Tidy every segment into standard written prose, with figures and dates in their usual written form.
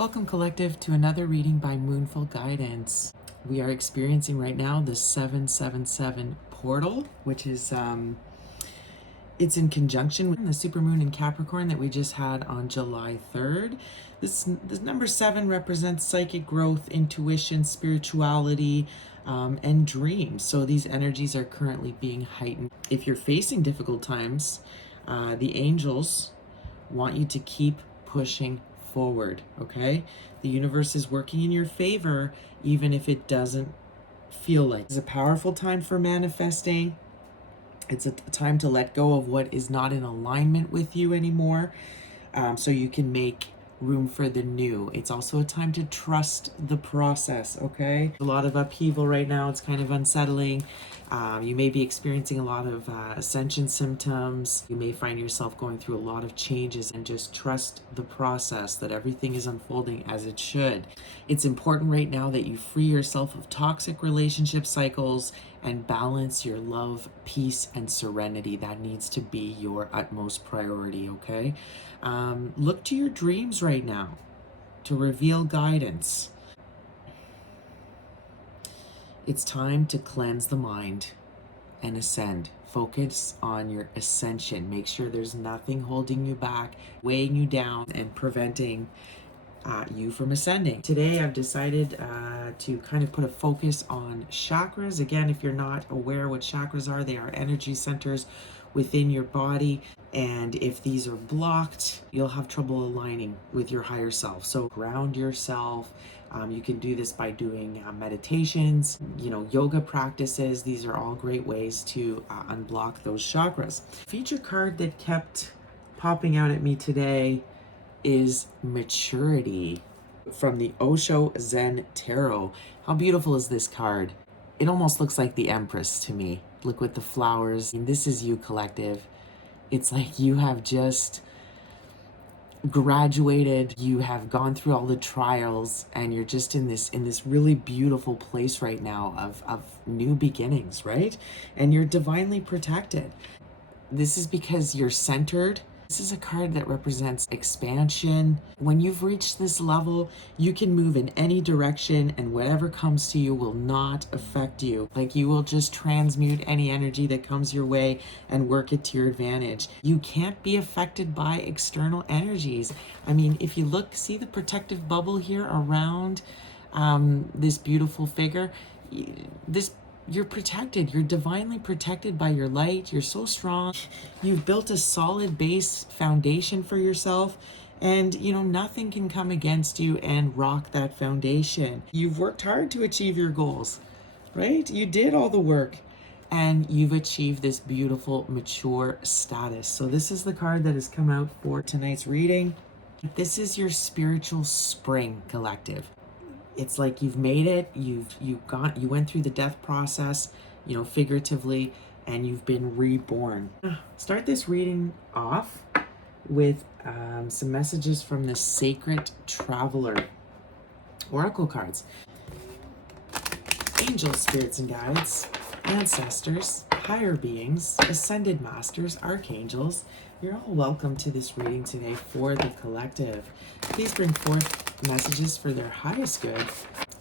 Welcome, Collective, to another reading by Moonful Guidance. We are experiencing right now the 777 portal, which is it's in conjunction with the supermoon in Capricorn that we just had on July 3rd. This number 7 represents psychic growth, intuition, spirituality, and dreams. So these energies are currently being heightened. If you're facing difficult times, the angels want you to keep pushing forward, okay? The universe is working in your favor, even if it doesn't feel like it. It's a powerful time for manifesting. It's a time to let go of what is not in alignment with you anymore, so you can make room for the new. It's also a time to trust the process, okay? A lot of upheaval right now. It's kind of unsettling. You may be experiencing a lot of ascension symptoms. You may find yourself going through a lot of changes, and just trust the process, that everything is unfolding as it should. It's important right now that you free yourself of toxic relationship cycles and balance your love, peace, and serenity. That needs to be your utmost priority, okay? Look to your dreams right now to reveal guidance. It's time to cleanse the mind and ascend. Focus on your ascension. Make sure there's nothing holding you back, weighing you down, and preventing you from ascending. Today I've decided to kind of put a focus on chakras. Again, if you're not aware what chakras are, they are energy centers within your body, and if these are blocked, you'll have trouble aligning with your higher self. So ground yourself. You can do this by doing meditations, yoga practices. These are all great ways to unblock those chakras. Feature card that kept popping out at me today is Maturity from the Osho Zen Tarot. How beautiful is this card? It almost looks like the Empress to me. Look with the flowers. And this is you, Collective. It's like you have just graduated, you have gone through all the trials, and you're just in this really beautiful place right now of new beginnings, right? And you're divinely protected. This is because you're centered. This is a card that represents expansion. When you've reached this level, you can move in any direction, and whatever comes to you will not affect you. Like, you will just transmute any energy that comes your way and work it to your advantage. You can't be affected by external energies. I mean, if you look, see the protective bubble here around this beautiful figure? You're protected. You're divinely protected by your light. You're so strong. You've built a solid base foundation for yourself, and nothing can come against you and rock that foundation. You've worked hard to achieve your goals, right? You did all the work, and you've achieved this beautiful, mature status. So this is the card that has come out for tonight's reading. This is your spiritual spring, Collective. It's like you've made it, you went through the death process, figuratively, and you've been reborn. Start this reading off with some messages from the Sacred Traveler Oracle cards. Angels, spirits, and guides, ancestors, higher beings, ascended masters, archangels, you're all welcome to this reading today for the Collective. Please bring forth messages for their highest good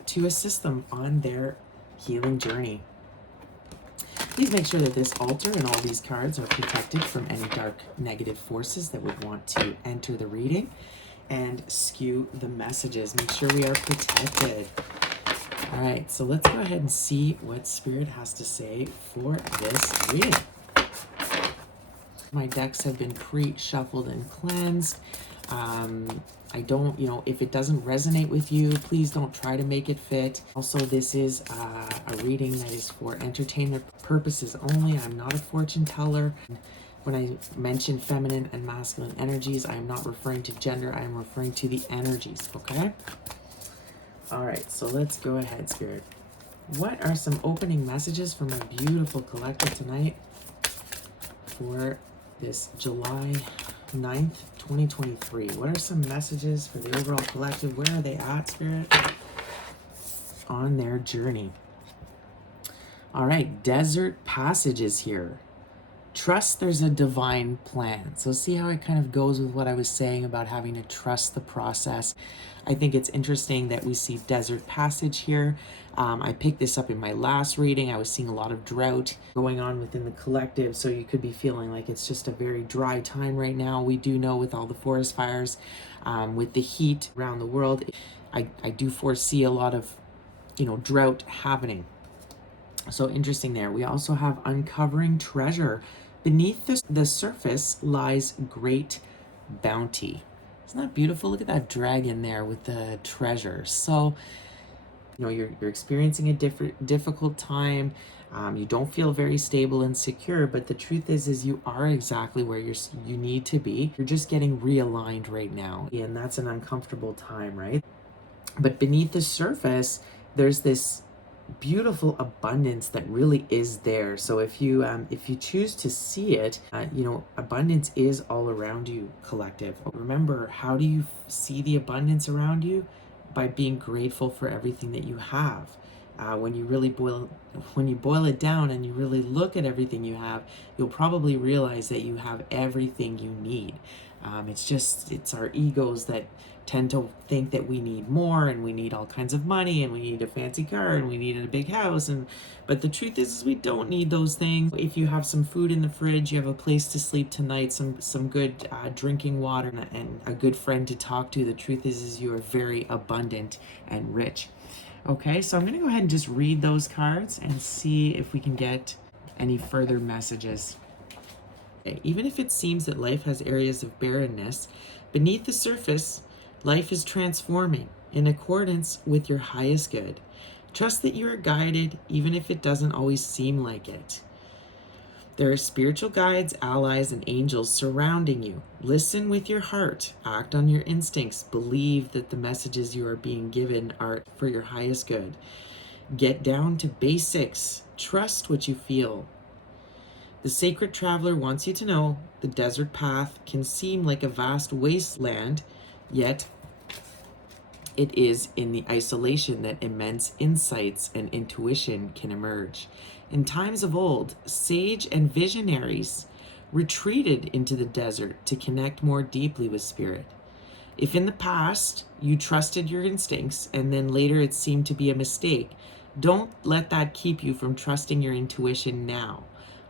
to assist them on their healing journey. Please make sure that this altar and all these cards are protected from any dark negative forces that would want to enter the reading and skew the messages. Make sure we are protected. All right, so let's go ahead and see what Spirit has to say for this reading. My decks have been pre-shuffled and cleansed. I don't, if it doesn't resonate with you, please don't try to make it fit. Also, this is a reading that is for entertainment purposes only. I'm not a fortune teller. When I mention feminine and masculine energies, I am not referring to gender. I am referring to the energies, okay? All right, so let's go ahead, Spirit. What are some opening messages for my beautiful Collective tonight for this July 9th, 2023. What are some messages for the overall Collective? Where are they at, Spirit? On their journey. All right, desert passages here. Trust there's a divine plan. So see how it kind of goes with what I was saying about having to trust the process. I think it's interesting that we see desert passage here. I picked this up in my last reading. I was seeing a lot of drought going on within the collective, so you could be feeling like it's just a very dry time right now. We do know with all the forest fires, with the heat around the world, I do foresee a lot of, drought happening. So interesting there. We also have uncovering treasure. Beneath the surface lies great bounty. Isn't that beautiful? Look at that dragon there with the treasure. So, you're experiencing a difficult time. You don't feel very stable and secure, but the truth is you are exactly where you need to be. You're just getting realigned right now, and that's an uncomfortable time, right? But beneath the surface, there's this beautiful abundance that really is there. So if you choose to see it, abundance is all around you, collective. Remember, how do you see the abundance around you? By being grateful for everything that you have. When you boil it down and you really look at everything you have, you'll probably realize that you have everything you need. It's our egos that tend to think that we need more, and we need all kinds of money, and we need a fancy car, and we need a big house, but the truth is we don't need those things. If you have some food in the fridge, you have a place to sleep tonight, some good drinking water, and a good friend to talk to, the truth is you are very abundant and rich. Okay, so I'm going to go ahead and just read those cards and see if we can get any further messages. Even if it seems that life has areas of barrenness, beneath the surface, life is transforming in accordance with your highest good. Trust that you are guided, even if it doesn't always seem like it. There are spiritual guides, allies, and angels surrounding you. Listen with your heart. Act on your instincts. Believe that the messages you are being given are for your highest good. Get down to basics. Trust what you feel. The sacred traveler wants you to know the desert path can seem like a vast wasteland, yet it is in the isolation that immense insights and intuition can emerge. In times of old, sage and visionaries retreated into the desert to connect more deeply with spirit. If in the past you trusted your instincts and then later it seemed to be a mistake, don't let that keep you from trusting your intuition now.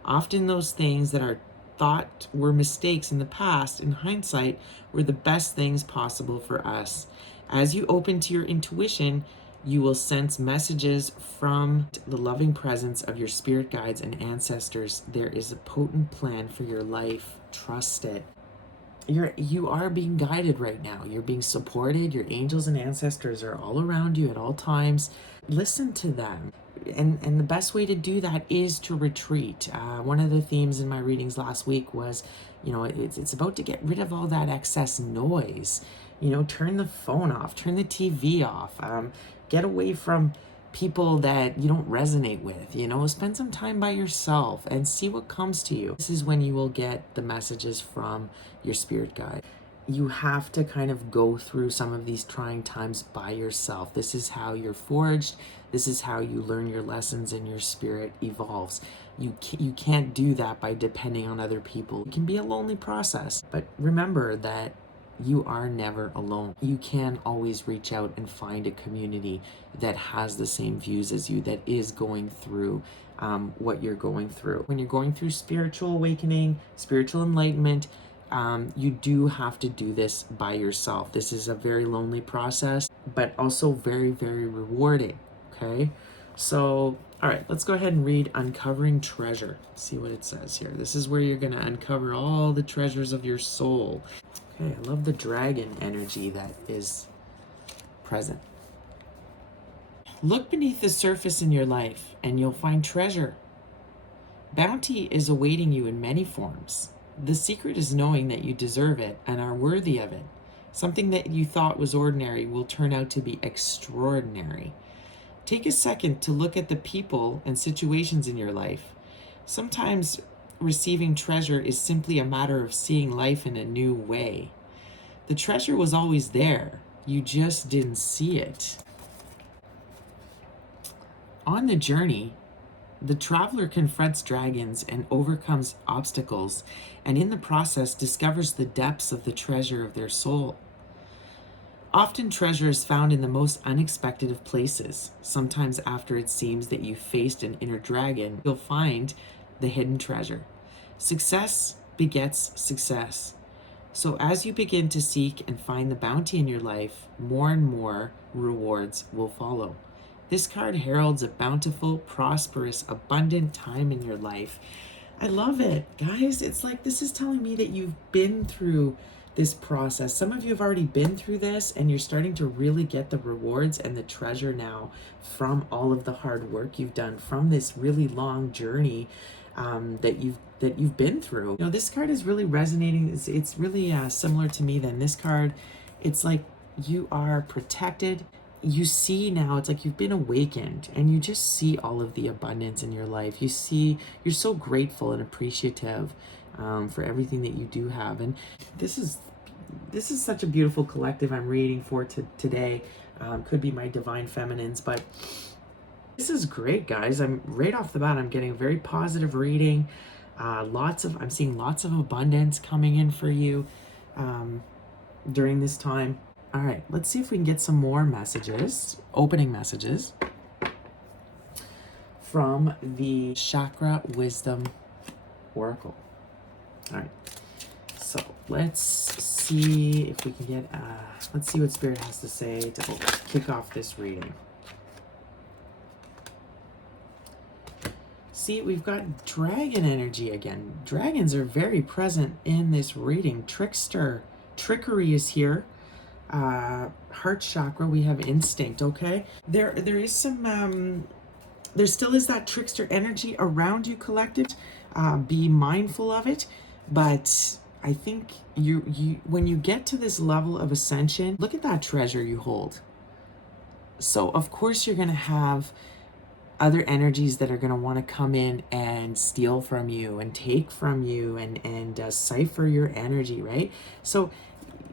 Often those things that are thought were mistakes in the past, in hindsight, were the best things possible for us. As you open to your intuition, you will sense messages from the loving presence of your spirit guides and ancestors. There is a potent plan for your life. Trust it. You are being guided right now. You're being supported. Your angels and ancestors are all around you at all times. Listen to them. And the best way to do that is to retreat. One of the themes in my readings last week was, it's about to get rid of all that excess noise. Turn the phone off, turn the TV off, get away from people that you don't resonate with. Spend some time by yourself and see what comes to you. This is when you will get the messages from your spirit guide. You have to kind of go through some of these trying times by yourself. This is how you're forged. This is how you learn your lessons and your spirit evolves. You can't do that by depending on other people. It can be a lonely process, but remember that you are never alone. You can always reach out and find a community that has the same views as you, that is going through what you're going through. When you're going through spiritual awakening, spiritual enlightenment, you do have to do this by yourself. This is a very lonely process, but also very, very rewarding. Okay, so all right, let's go ahead and read Uncovering Treasure. See what it says here. This is where you're going to uncover all the treasures of your soul. Okay, I love the dragon energy that is present. Look beneath the surface in your life and you'll find treasure. Bounty is awaiting you in many forms. The secret is knowing that you deserve it and are worthy of it. Something that you thought was ordinary will turn out to be extraordinary. Take a second to look at the people and situations in your life. Sometimes receiving treasure is simply a matter of seeing life in a new way. The treasure was always there. You just didn't see it. On the journey, The traveler confronts dragons and overcomes obstacles, and in the process discovers the depths of the treasure of their soul. Often treasure is found in the most unexpected of places. Sometimes after it seems that you've faced an inner dragon, you'll find the hidden treasure. Success begets success. So as you begin to seek and find the bounty in your life, more and more rewards will follow. This card heralds a bountiful, prosperous, abundant time in your life. I love it, guys. It's like this is telling me that you've been through this process. Some of you have already been through this, and you're starting to really get the rewards and the treasure now from all of the hard work you've done, from this really long journey that you've been through. You know, this card is really resonating. It's really similar to me than this card. It's like you are protected. You see now, it's like you've been awakened, and you just see all of the abundance in your life. You see, you're so grateful and appreciative for everything that you do have. And this is such a beautiful collective I'm reading for today. Could be my divine feminines, but this is great, guys. I'm right off the bat, I'm getting a very positive reading. I'm seeing lots of abundance coming in for you during this time. All right, let's see if we can get some more messages, opening messages from the Chakra Wisdom Oracle. All right, so let's see if we can get, let's see what Spirit has to say to kick off this reading. See, we've got dragon energy again. Dragons are very present in this reading. Trickery is here. Heart chakra, we have instinct. Okay, there is some there still is that trickster energy around you, collective. Be mindful of it, but I think you when you get to this level of ascension, look at that treasure you hold. So of course you're going to have other energies that are going to want to come in and steal from you and take from you and cipher your energy, right? So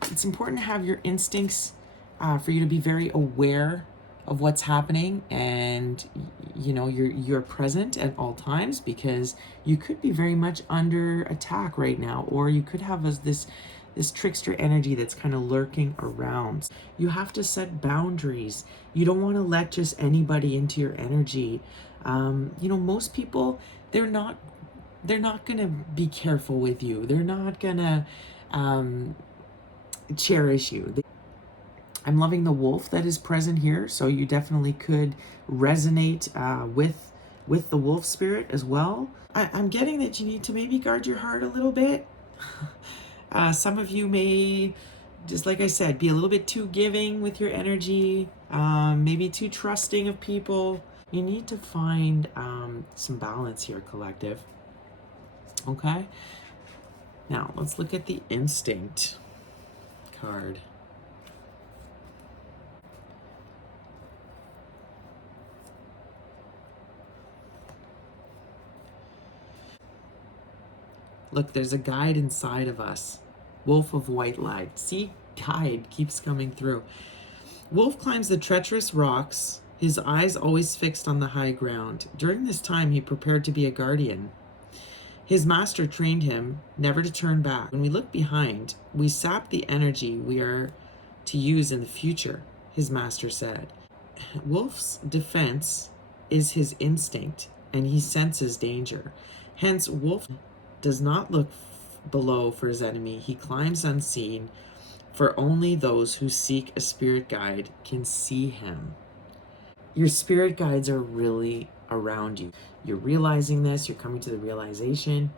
it's important to have your instincts, for you to be very aware of what's happening, and you know you're present at all times, because you could be very much under attack right now, or you could have this trickster energy that's kind of lurking around. You have to set boundaries. You don't want to let just anybody into your energy. You know, most people, they're not gonna be careful with you. They're not gonna cherish you. I'm loving the wolf that is present here, so you definitely could resonate with the wolf spirit as well. I'm getting that you need to maybe guard your heart a little bit. Some of you may, just like I said, be a little bit too giving with your energy, maybe too trusting of people. You need to find some balance here, collective. Okay? Now, let's look at the instinct card. Look, there's a guide inside of us. Wolf of white light. See? Guide keeps coming through. Wolf climbs the treacherous rocks, his eyes always fixed on the high ground. During this time, he prepared to be a guardian. His master trained him never to turn back. When we look behind, we sap the energy we are to use in the future, his master said. Wolf's defense is his instinct, and he senses danger. Hence, Wolf does not look below for his enemy. He climbs unseen, for only those who seek a spirit guide can see him. Your spirit guides are really around you. You're realizing this, you're coming to the realization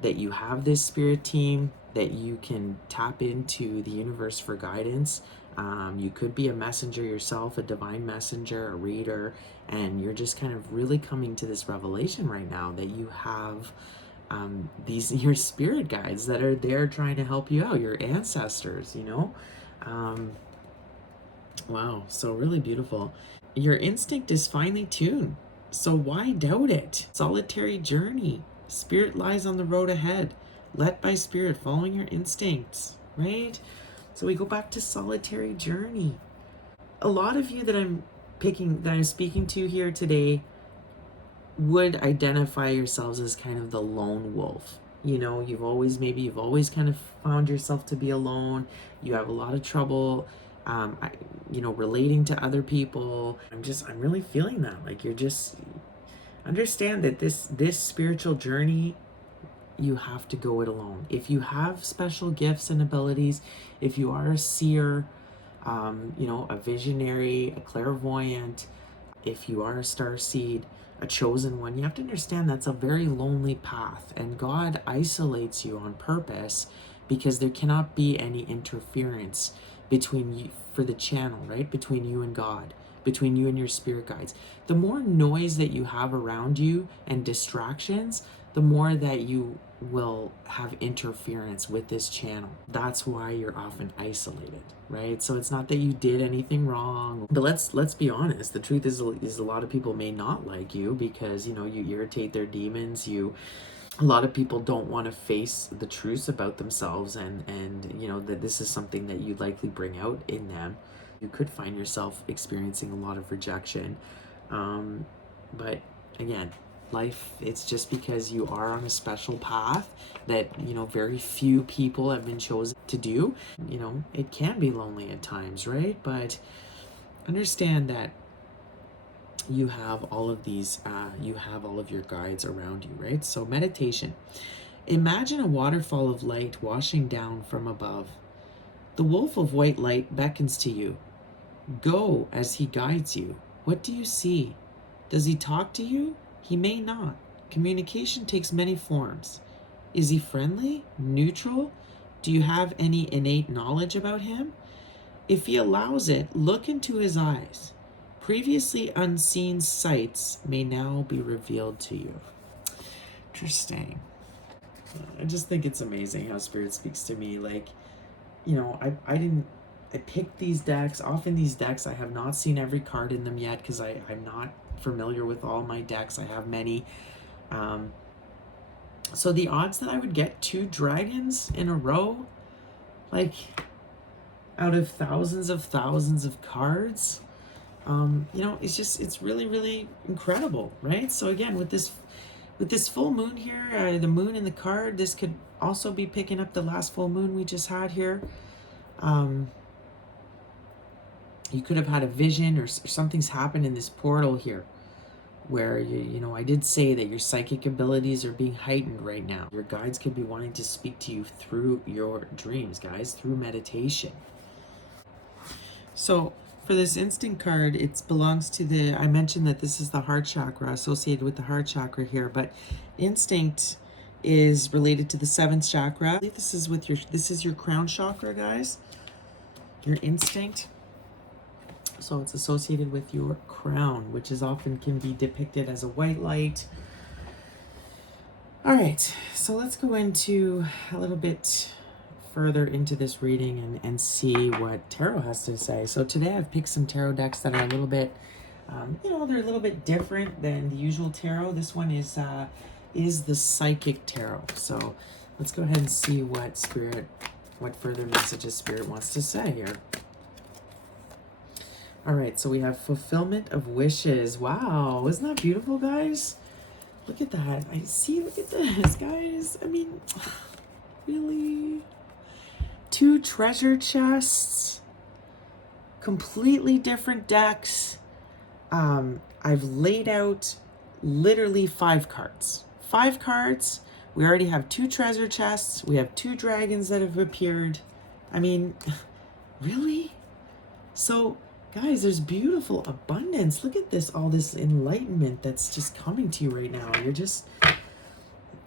that you have this spirit team, that you can tap into the universe for guidance. You could be a messenger yourself, a divine messenger, a reader, and you're just kind of really coming to this revelation right now that you have your spirit guides that are there trying to help you out, your ancestors, you know. Wow, so really beautiful. Your instinct is finely tuned, so why doubt it? Solitary journey. Spirit lies on the road ahead, led by spirit, following your instincts, right? So we go back to solitary journey. A lot of you that I'm speaking to here today, would identify yourselves as kind of the lone wolf. You know, you've always kind of found yourself to be alone. You have a lot of trouble, relating to other people. I'm really feeling that. Like, you're just, understand that this spiritual journey, you have to go it alone. If you have special gifts and abilities, if you are a seer, a visionary, a clairvoyant, if you are a star seed, a chosen one, you have to understand that's a very lonely path, and God isolates you on purpose because there cannot be any interference between you for the channel, right? Between you and God, between you and your spirit guides. The more noise that you have around you and distractions, the more that you will have interference with this channel. That's why you're often isolated, right? So it's not that you did anything wrong, but let's be honest. The truth is a lot of people may not like you because you irritate their demons. A lot of people don't want to face the truths about themselves, and that this is something that you likely bring out in them. You could find yourself experiencing a lot of rejection, but again, life, it's just because you are on a special path that very few people have been chosen to do. It can be lonely at times, right? But understand that you have all of these you have all of your guides around you, right? So meditation. Imagine a waterfall of light washing down from above. The wolf of white light beckons to you. Go as he guides you. What do you see? Does he talk to you? He may not. Communication takes many forms. Is he friendly? Neutral? Do you have any innate knowledge about him? If he allows it, look into his eyes. Previously unseen sights may now be revealed to you. Interesting. I just think it's amazing how Spirit speaks to me. Like, I picked these decks. Often these decks, I have not seen every card in them yet because I'm not familiar with all my decks. I have many. So the odds that I would get 2 dragons in a row, like out of thousands of cards, it's really, really incredible, right? So again, with this full moon here, the moon in the card, this could also be picking up the last full moon we just had here. You could have had a vision or something's happened in this portal here where I did say that your psychic abilities are being heightened right now. Your guides could be wanting to speak to you through your dreams, guys, through meditation. So for this instinct card, it belongs to I mentioned that this is the heart chakra, associated with the heart chakra here, but instinct is related to the 7th chakra. This is your crown chakra, guys. Your instinct. So it's associated with your crown, which is often can be depicted as a white light. All right, so let's go into a little bit further into this reading and see what tarot has to say. So today I've picked some tarot decks that are a little bit, they're a little bit different than the usual tarot. This one is the psychic tarot. So let's go ahead and see what further messages Spirit wants to say here. All right, so we have fulfillment of wishes. Wow, isn't that beautiful, guys? Look at that. Look at this, guys. I mean, really? 2 treasure chests, completely different decks. I've laid out literally 5 cards. 5 cards. We already have 2 treasure chests. We have 2 dragons that have appeared. I mean, really? So, guys, there's beautiful abundance. Look at this, all this enlightenment that's just coming to you right now.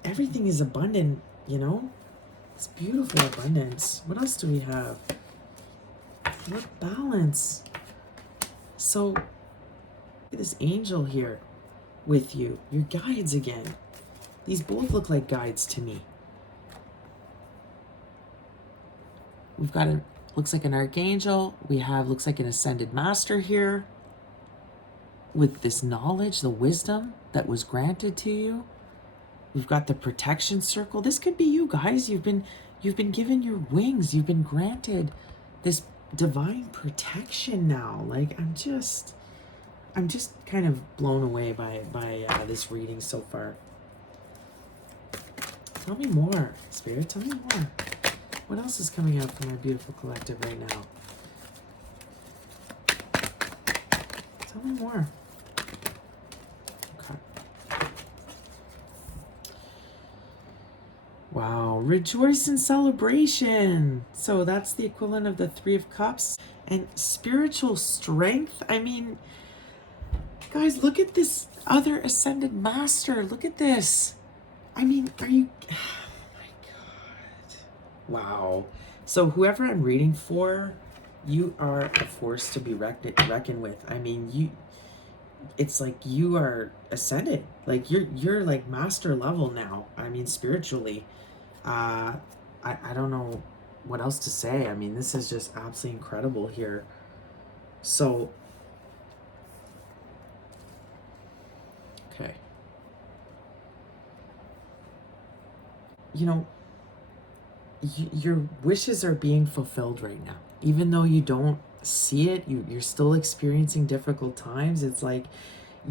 Everything is abundant, It's beautiful abundance. What else do we have? What balance. So, look at this angel here with you. Your guides again. These both look like guides to me. We've got looks like an archangel. We have, looks like an ascended master here with this knowledge, the wisdom that was granted to you. We've got the protection circle. This could be you, guys. You've been given your wings. You've been granted this divine protection now. Like, I'm just kind of blown away by this reading so far. Tell me more, Spirit. Tell me more. What else is coming out from our beautiful collective right now? Tell me more. Okay. Wow. Rejoice in celebration. So that's the equivalent of the Three of Cups. And spiritual strength. I mean, guys, look at this other ascended master. Look at this. I mean, are you... Oh my God. Wow. So whoever I'm reading for, you are a force to be reckoned with. I mean, it's like you are ascended. Like you're like master level now. I mean, spiritually. I don't know what else to say. I mean, this is just absolutely incredible here. So, okay. You know, your wishes are being fulfilled right now. Even though you don't see it, you're still experiencing difficult times. It's like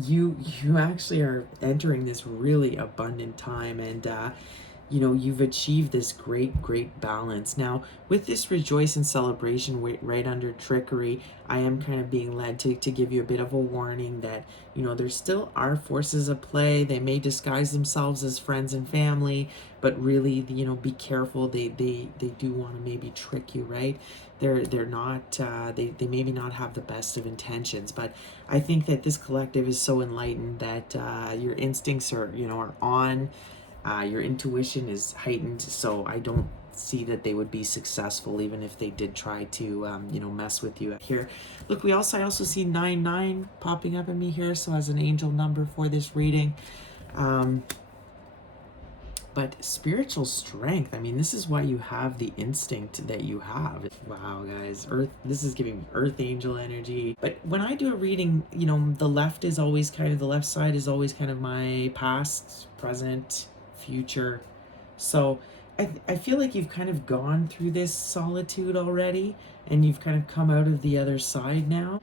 you actually are entering this really abundant time, and you've achieved this great balance. Now, with this rejoice and celebration right under trickery, I am kind of being led to give you a bit of a warning that, there still are forces at play. They may disguise themselves as friends and family, but really, be careful. They do want to maybe trick you, right? They're not, they maybe not have the best of intentions, but I think that this collective is so enlightened that your instincts are on. Your intuition is heightened, so I don't see that they would be successful even if they did try to mess with you here. Look, I also see 99 popping up in me here, so as an angel number for this reading. But spiritual strength, I mean, this is why you have the instinct that you have. Wow, guys, this is giving me earth angel energy. But when I do a reading, the left side is always kind of my past, present, future. So I feel like you've kind of gone through this solitude already, and you've kind of come out of the other side now.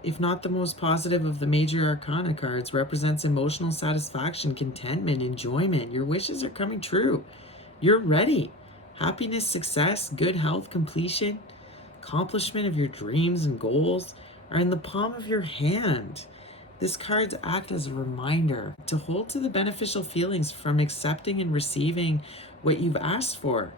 If not the most positive of the major arcana cards, represents emotional satisfaction, contentment, enjoyment. Your wishes are coming true. You're ready. Happiness, success, good health, completion, accomplishment of your dreams and goals are in the palm of your hand. This cards act as a reminder to hold to the beneficial feelings from accepting and receiving what you've asked for.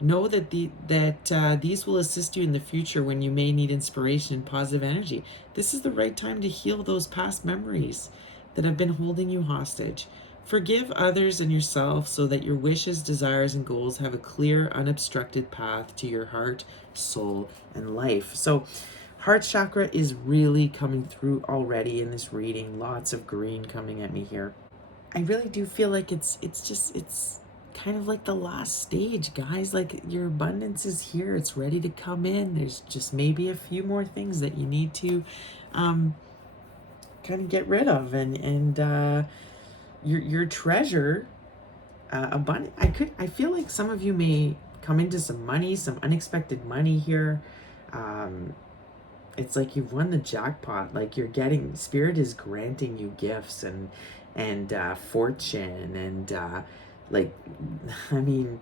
Know that these will assist you in the future when you may need inspiration and positive energy. This is the right time to heal those past memories that have been holding you hostage. Forgive others and yourself so that your wishes, desires, and goals have a clear, unobstructed path to your heart, soul, and life. So, heart chakra is really coming through already in this reading. Lots of green coming at me here. I really do feel like it's kind of like the last stage, guys. Like, your abundance is here. It's ready to come in. There's just maybe a few more things that you need to kind of get rid of, and your treasure abundant. I feel like some of you may come into some money, some unexpected money here. It's like you've won the jackpot. Like, spirit is granting you gifts and fortune and like, I mean,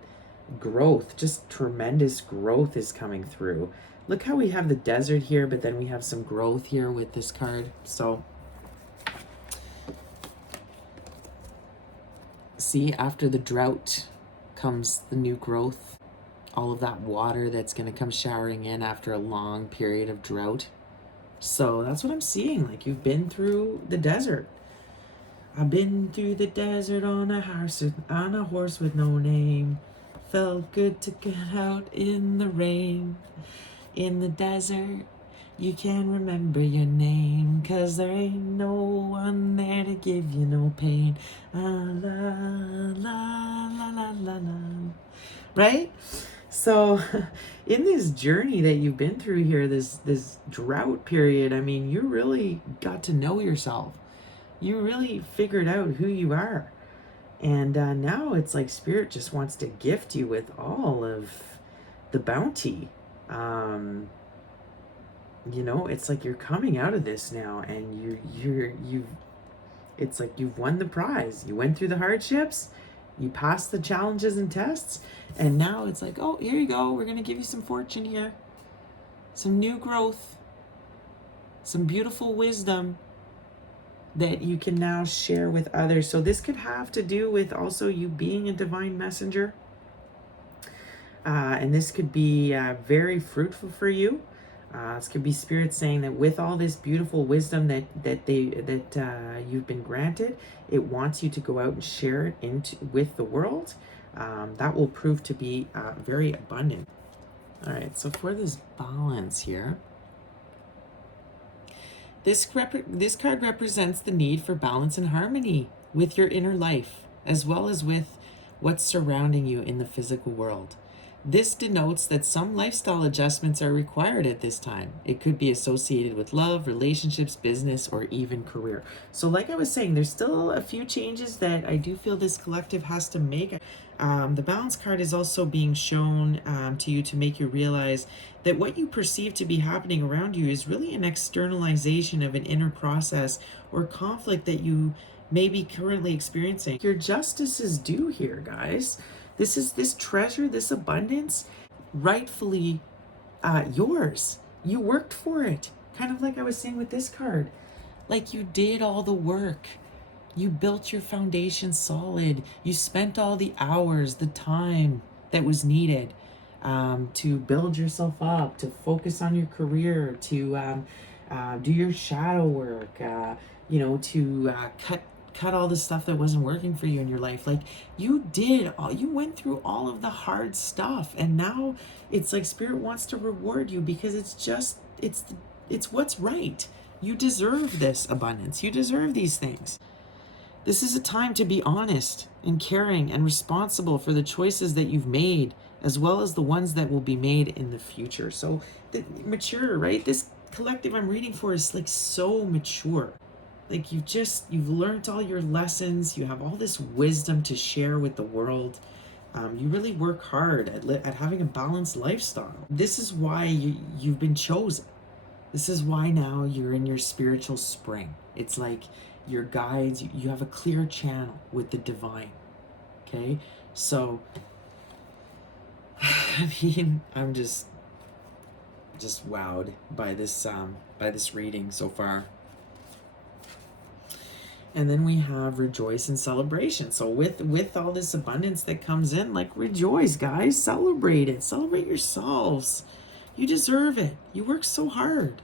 growth, just tremendous growth is coming through. Look how we have the desert here, but then we have some growth here with this card. So see, after the drought comes the new growth. All of that water that's going to come showering in after a long period of drought. So that's what I'm seeing. Like, you've been through the desert. I've been through the desert on a horse with no name. Felt good to get out in the rain. In the desert, you can't remember your name, 'cause there ain't no one there to give you no pain. La la la la la la la. Right? So in this journey that you've been through here, this drought period, I mean, you really got to know yourself. You really figured out who you are. And now it's like Spirit just wants to gift you with all of the bounty. You know, it's like you're coming out of this now, and you've it's like you've won the prize. You went through the hardships, you passed the challenges and tests, and now it's like, oh, here you go. We're gonna give you some fortune here, some new growth, some beautiful wisdom that you can now share with others. So this could have to do with also you being a divine messenger. And this could be very fruitful for you. This could be spirit saying that with all this beautiful wisdom that you've been granted, it wants you to go out and share it with the world. That will prove to be very abundant. All right, so for this balance here, this card represents the need for balance and harmony with your inner life, as well as with what's surrounding you in the physical world. This denotes that some lifestyle adjustments are required at this time. It could be associated with love, relationships, business, or even career. So like I was saying, there's still a few changes that I do feel this collective has to make. The balance card is also being shown to you to make you realize that what you perceive to be happening around you is really an externalization of an inner process or conflict that you may be currently experiencing. Your justice is due here, guys. This treasure, this abundance, rightfully yours. You worked for it. Kind of like I was saying with this card. Like you did all the work. You built your foundation solid. You spent all the hours, the time that was needed to build yourself up, to focus on your career, to do your shadow work, to cut all the stuff that wasn't working for you in your life. Like you went through all of the hard stuff, and now it's like spirit wants to reward you because it's what's right. You deserve this abundance. You deserve these things. This is a time to be honest and caring and responsible for the choices that you've made, as well as the ones that will be made in the future. So mature, right? This collective I'm reading for is like so mature. Like you've learned all your lessons. You have all this wisdom to share with the world. You really work hard at having a balanced lifestyle. This is why you've been chosen. This is why now you're in your spiritual spring. It's like your guides, you have a clear channel with the divine. Okay? So, I mean, I'm just wowed by this reading so far. And then we have rejoice and celebration. So with all this abundance that comes in, like rejoice, guys. Celebrate it. Celebrate yourselves. You deserve it. You work so hard.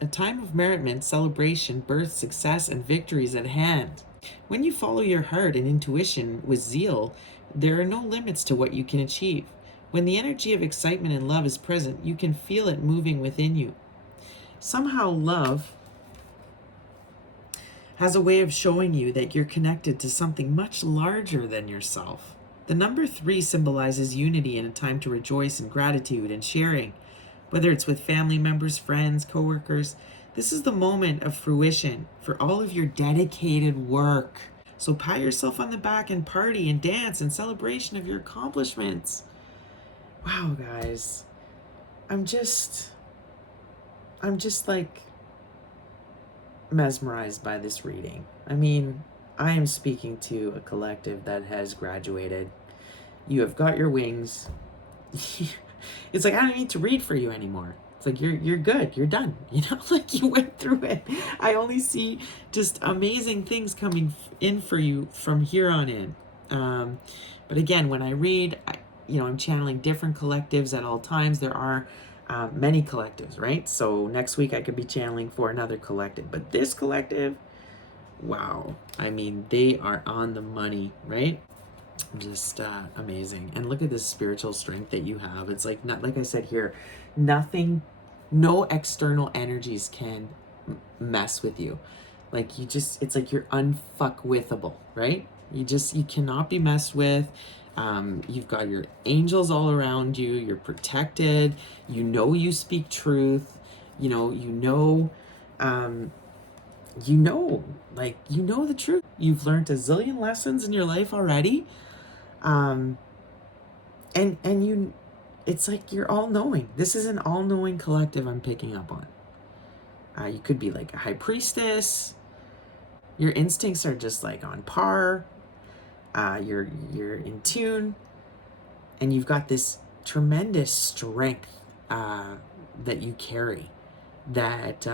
A time of merriment, celebration, birth, success, and victories at hand. When you follow your heart and intuition with zeal, there are no limits to what you can achieve. When the energy of excitement and love is present, you can feel it moving within you. Somehow love has a way of showing you that you're connected to something much larger than yourself. The number 3 symbolizes unity and a time to rejoice in gratitude and sharing. Whether it's with family members, friends, coworkers, this is the moment of fruition for all of your dedicated work. So pat yourself on the back and party and dance in celebration of your accomplishments. Wow, guys. I'm just like mesmerized by this reading. I mean, I am speaking to a collective that has graduated. You have got your wings. It's like I don't need to read for you anymore. It's like you're good. You're done. You know, like you went through it. I only see just amazing things coming in for you from here on in. But again, when I read, I'm channeling different collectives at all times. There are many collectives, right? So next week I could be channeling for another collective. But this collective, wow. I mean, they are on the money, right? Just amazing. And look at this spiritual strength that you have. It's like, not like I said here, no external energies can mess with you. Like it's like you're unfuckwithable, right? You cannot be messed with. You've got your angels all around you. You're protected. You speak truth. You know the truth. You've learned a zillion lessons in your life already. Um, and you, it's like you're all knowing. This is an all knowing collective I'm picking up on. You could be like a high priestess. Your instincts are just like on par. You're in tune, and you've got this tremendous strength that you carry. That,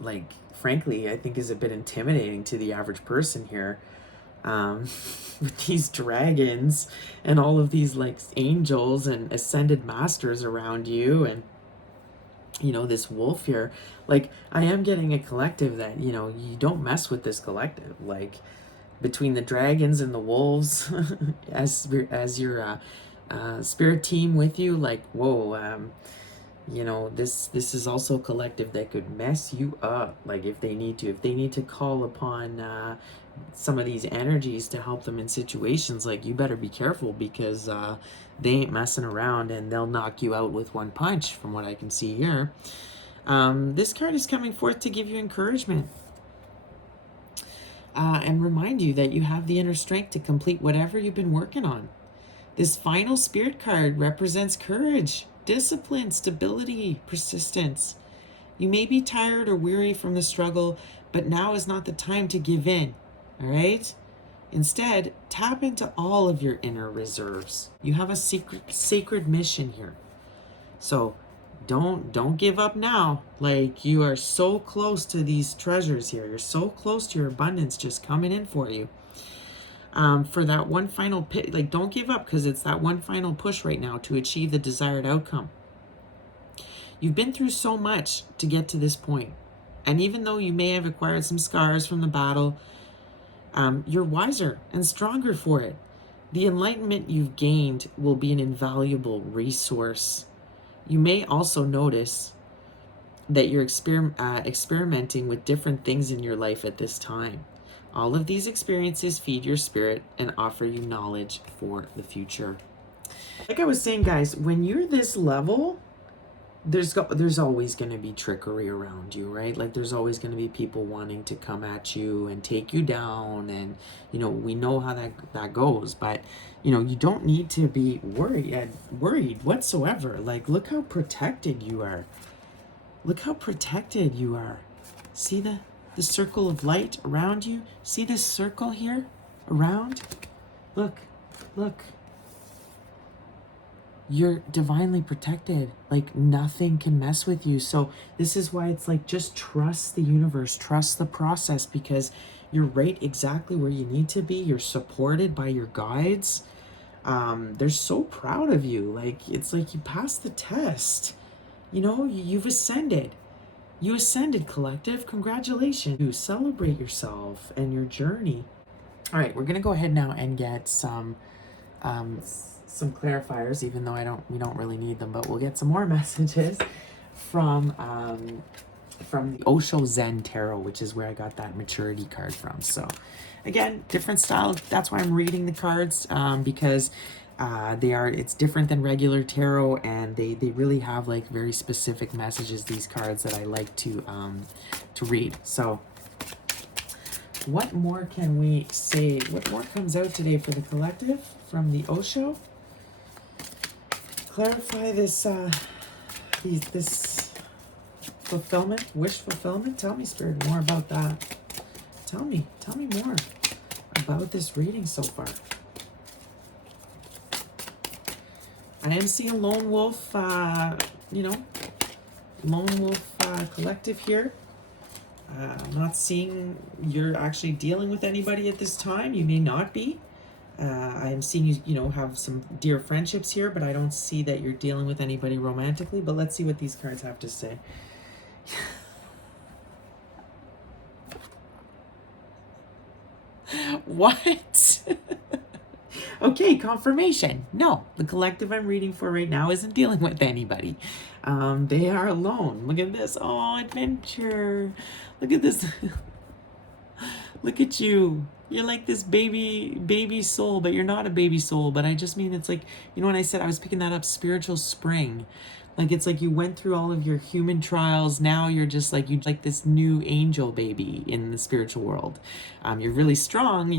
like, frankly, I think is a bit intimidating to the average person here. With these dragons and all of these like angels and ascended masters around you, and this wolf here. Like, I am getting a collective that you don't mess with this collective. Like, between the dragons and the wolves as your spirit team with you, like, whoa, this is also a collective that could mess you up. Like, if they need to call upon some of these energies to help them in situations, like, you better be careful, because they ain't messing around, and they'll knock you out with one punch, from what I can see here. This card is coming forth to give you encouragement and remind you that you have the inner strength to complete whatever you've been working on. This final spirit card represents courage, discipline, stability, persistence. You may be tired or weary from the struggle, but now is not the time to give in, all right? Instead, tap into all of your inner reserves. You have a sacred mission here. So don't give up now. Like, you are so close to these treasures here. You're so close to your abundance just coming in for you. For that one final like, don't give up, because it's that one final push right now to achieve the desired outcome. You've been through so much to get to this point. And even though you may have acquired some scars from the battle, you're wiser and stronger for it. The enlightenment you've gained will be an invaluable resource. You may also notice that you're experimenting with different things in your life at this time. All of these experiences feed your spirit and offer you knowledge for the future. Like I was saying, guys, when you're this level, there's always going to be trickery around you, right? Like, there's always going to be people wanting to come at you and take you down, and we know how that goes. But you don't need to be worried whatsoever. Like, look how protected you are. Look how protected you are. See the circle of light around you? See this circle here around? Look. You're divinely protected. Like, nothing can mess with you. So this is why it's like, just trust the universe, trust the process, because you're right exactly where you need to be. You're supported by your guides. They're so proud of you. Like, it's like you passed the test. You've ascended. You ascended, collective. Congratulations. You celebrate yourself and your journey. All right, we're gonna go ahead now and get some clarifiers, even though we don't really need them, but we'll get some more messages from the Osho Zen Tarot, which is where I got that maturity card from. So again, different style. That's why I'm reading the cards, because it's different than regular tarot, and they really have like very specific messages, these cards, that I like to read. So what more can we say? What more comes out today for the collective from the Osho? Clarify this fulfillment, wish fulfillment. Tell me, Spirit, more about that. Tell me more about this reading so far. I am seeing lone wolf, lone wolf collective here. I'm not seeing you're actually dealing with anybody at this time. You may not be. I am seeing you, have some dear friendships here, but I don't see that you're dealing with anybody romantically. But let's see what these cards have to say. What? Okay, confirmation. No, the collective I'm reading for right now isn't dealing with anybody. They are alone. Look at this. Oh, adventure. Look at this. Look at you. You're like this baby soul, but you're not a baby soul. But I just mean, it's like, when I said I was picking that up, spiritual spring. Like, it's like you went through all of your human trials. Now you're just like, you'd like this new angel baby in the spiritual world. You're really strong,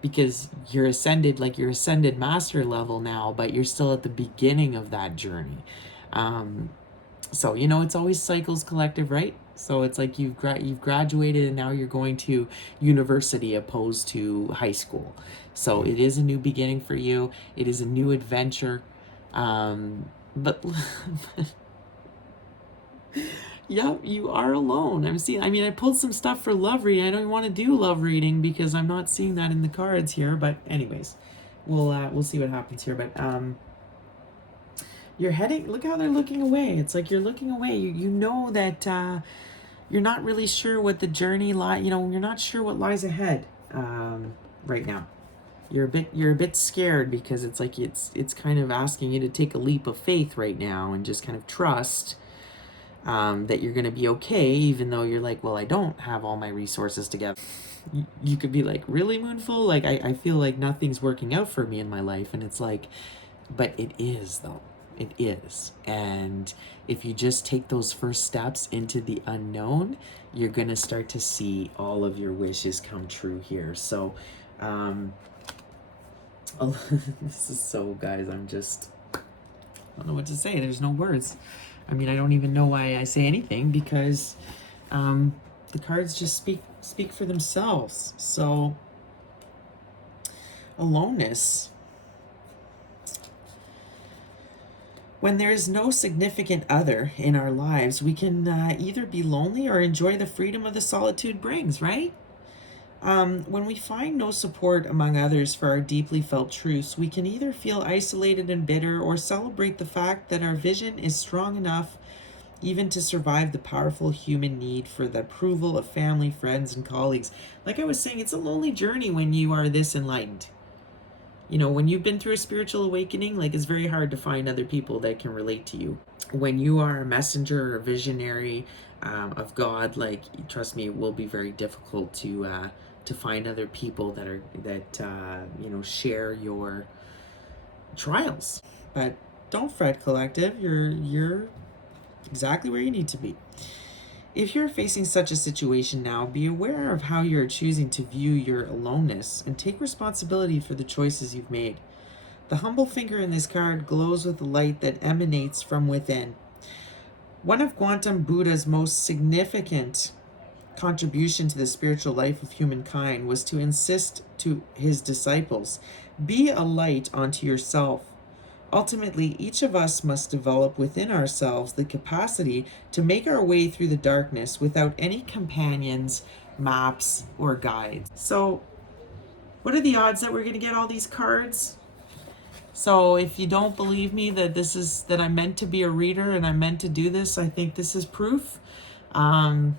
because you're ascended, like you're ascended master level now, but you're still at the beginning of that journey. So it's always cycles, collective, right? So it's like you've graduated and now you're going to university opposed to high school. So it is a new beginning for you. It is a new adventure. But yep, you are alone. I pulled some stuff for love reading. I don't want to do love reading because I'm not seeing that in the cards here. But anyways, we'll see what happens here. But you're heading. Look how they're looking away. It's like you're looking away. You know that you're not really sure what the journey you're not sure what lies ahead right now. You're a bit scared because it's like it's kind of asking you to take a leap of faith right now and just kind of trust that you're gonna be okay, even though you're like, well, I don't have all my resources together. You could be like, really, Moonful? Like, I feel like nothing's working out for me in my life. And it's like, but it is, though. It is. And if you just take those first steps into the unknown, you're going to start to see all of your wishes come true here. So, this is so, guys, I don't know what to say. There's no words. I mean, I don't even know why I say anything because the cards just speak for themselves. So, aloneness. When there is no significant other in our lives, we can either be lonely or enjoy the freedom of the solitude brings, right? When we find no support among others for our deeply felt truths, we can either feel isolated and bitter or celebrate the fact that our vision is strong enough even to survive the powerful human need for the approval of family, friends, and colleagues. Like I was saying, it's a lonely journey when you are this enlightened. When you've been through a spiritual awakening, like it's very hard to find other people that can relate to you. When you are a messenger or a visionary of God, like trust me, it will be very difficult to find other people that share your trials. But don't fret, collective. You're exactly where you need to be. If you're facing such a situation now, be aware of how you're choosing to view your aloneness and take responsibility for the choices you've made. The humble finger in this card glows with the light that emanates from within. One of Quantum Buddha's most significant contribution to the spiritual life of humankind was to insist to his disciples, be a light unto yourself. Ultimately, each of us must develop within ourselves the capacity to make our way through the darkness without any companions, maps, or guides. So, what are the odds that we're going to get all these cards? So, if you don't believe me that I'm meant to be a reader and I'm meant to do this, I think this is proof. I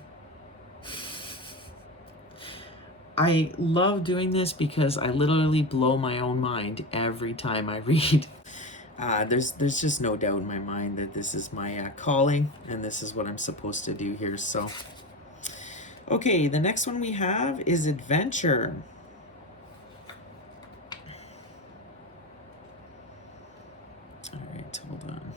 love doing this because I literally blow my own mind every time I read. There's just no doubt in my mind that this is my calling and this is what I'm supposed to do here. So, okay, the next one we have is adventure. All right, hold on.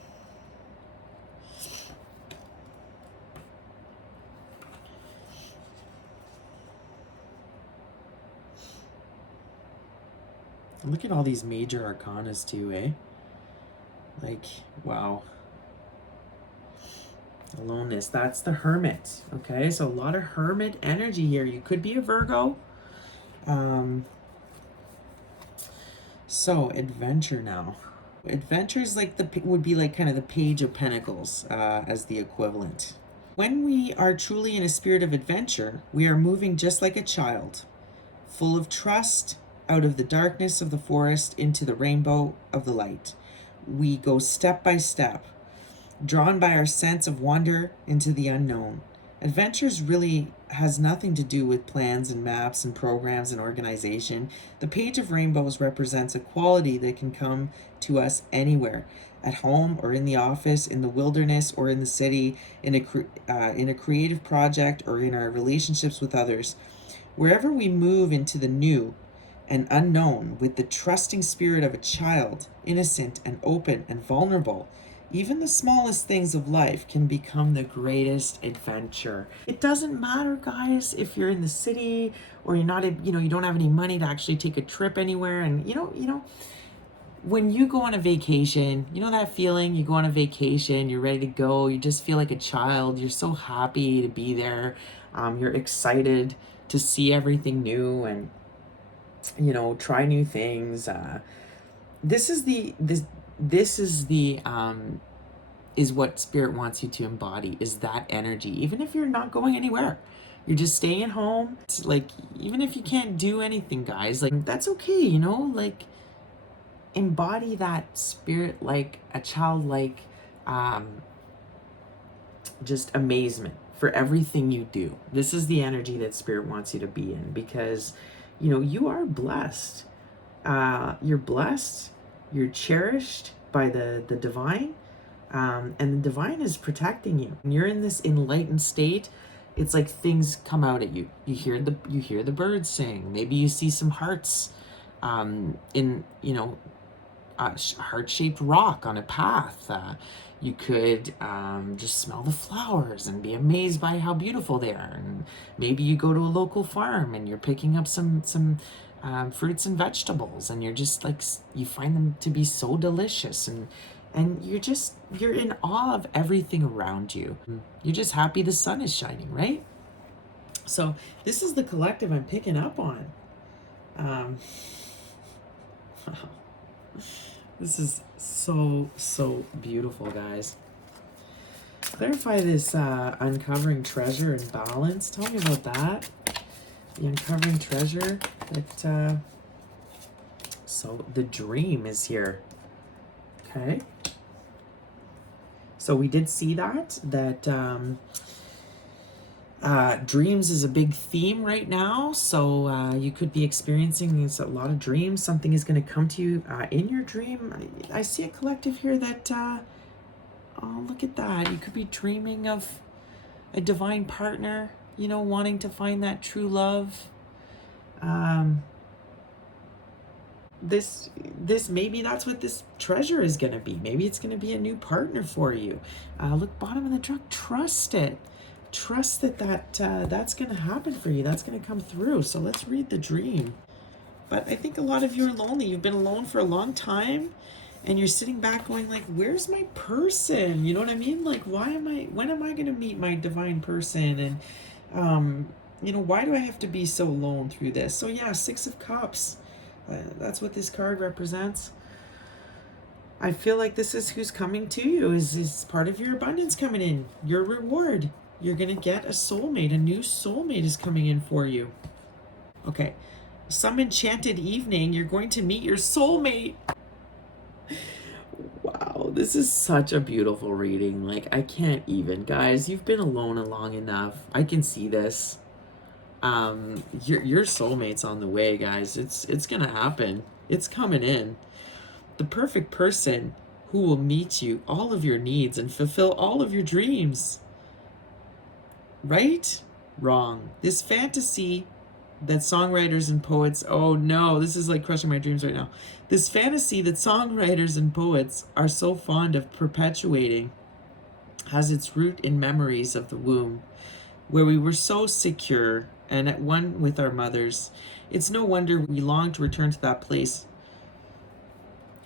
Look at all these major arcanas too, eh? Like, wow. Aloneness, that's the Hermit. Okay, so a lot of Hermit energy here. You could be a Virgo. So adventure now. Adventure is would be like kind of the Page of Pentacles as the equivalent. When we are truly in a spirit of adventure, we are moving just like a child, full of trust, out of the darkness of the forest into the rainbow of the light. We go step by step, drawn by our sense of wonder into the unknown. Adventures really has nothing to do with plans and maps and programs and organization. The Page of Rainbows represents a quality that can come to us anywhere, at home or in the office, in the wilderness or in the city, in a creative project or in our relationships with others. Wherever we move into the new and unknown with the trusting spirit of a child, innocent and open and vulnerable, Even the smallest things of life can become the greatest adventure. It doesn't matter, guys, if you're in the city or you're not, you don't have any money to actually take a trip anywhere. And when you go on a vacation, you know that feeling? You go on a vacation, you're ready to go, you just feel like a child, you're so happy to be there, you're excited to see everything new and try new things. This is what spirit wants you to embody, is that energy. Even if you're not going anywhere, you're just staying at home. It's like, even if you can't do anything, guys, like, that's okay, like, embody that spirit, like a childlike just amazement for everything you do. This is the energy that spirit wants you to be in, because you are blessed. You're blessed, you're cherished by the divine, and the divine is protecting you. When you're in this enlightened state, it's like things come out at you. You hear the birds sing. Maybe you see some hearts in a heart-shaped rock on a path. You could just smell the flowers and be amazed by how beautiful they are. And maybe you go to a local farm and you're picking up some fruits and vegetables, and you're just like, you find them to be so delicious, and you're in awe of everything around you. You're just happy the sun is shining, right? So this is the collective I'm picking up on. This is so beautiful, guys. Clarify this uncovering treasure and balance. Tell me about that. The uncovering treasure. So the dream is here. Okay. So we did see that dreams is a big theme right now. So you could be experiencing a lot of dreams. Something is going to come to you in your dream. I see a collective here that, oh, look at that. You could be dreaming of a divine partner, wanting to find that true love. This maybe that's what this treasure is going to be. Maybe it's going to be a new partner for you. Look, bottom of the truck. Trust it. Trust that's going to happen for you. That's going to come through. So let's read the dream. But I think a lot of you are lonely. You've been alone for a long time, and you're sitting back going like, where's my person? You know what I mean? Like, when am I going to meet my divine person? And why do I have to be so alone through this? So yeah, 6 of Cups. That's what this card represents. I feel like this is who's coming to you. Is part of your abundance coming in. Your reward. You're going to get a soulmate. A new soulmate is coming in for you. Okay. Some enchanted evening, you're going to meet your soulmate. Wow, this is such a beautiful reading. Like, I can't even. Guys, you've been alone long enough. I can see this. Your soulmate's on the way, guys. It's gonna happen. It's coming in. The perfect person who will meet you, all of your needs, and fulfill all of your dreams. Right? Wrong. This fantasy that songwriters and poets, oh no, this is like crushing my dreams right now. This fantasy that songwriters and poets are so fond of perpetuating has its root in memories of the womb, where we were so secure and at one with our mothers. It's no wonder we long to return to that place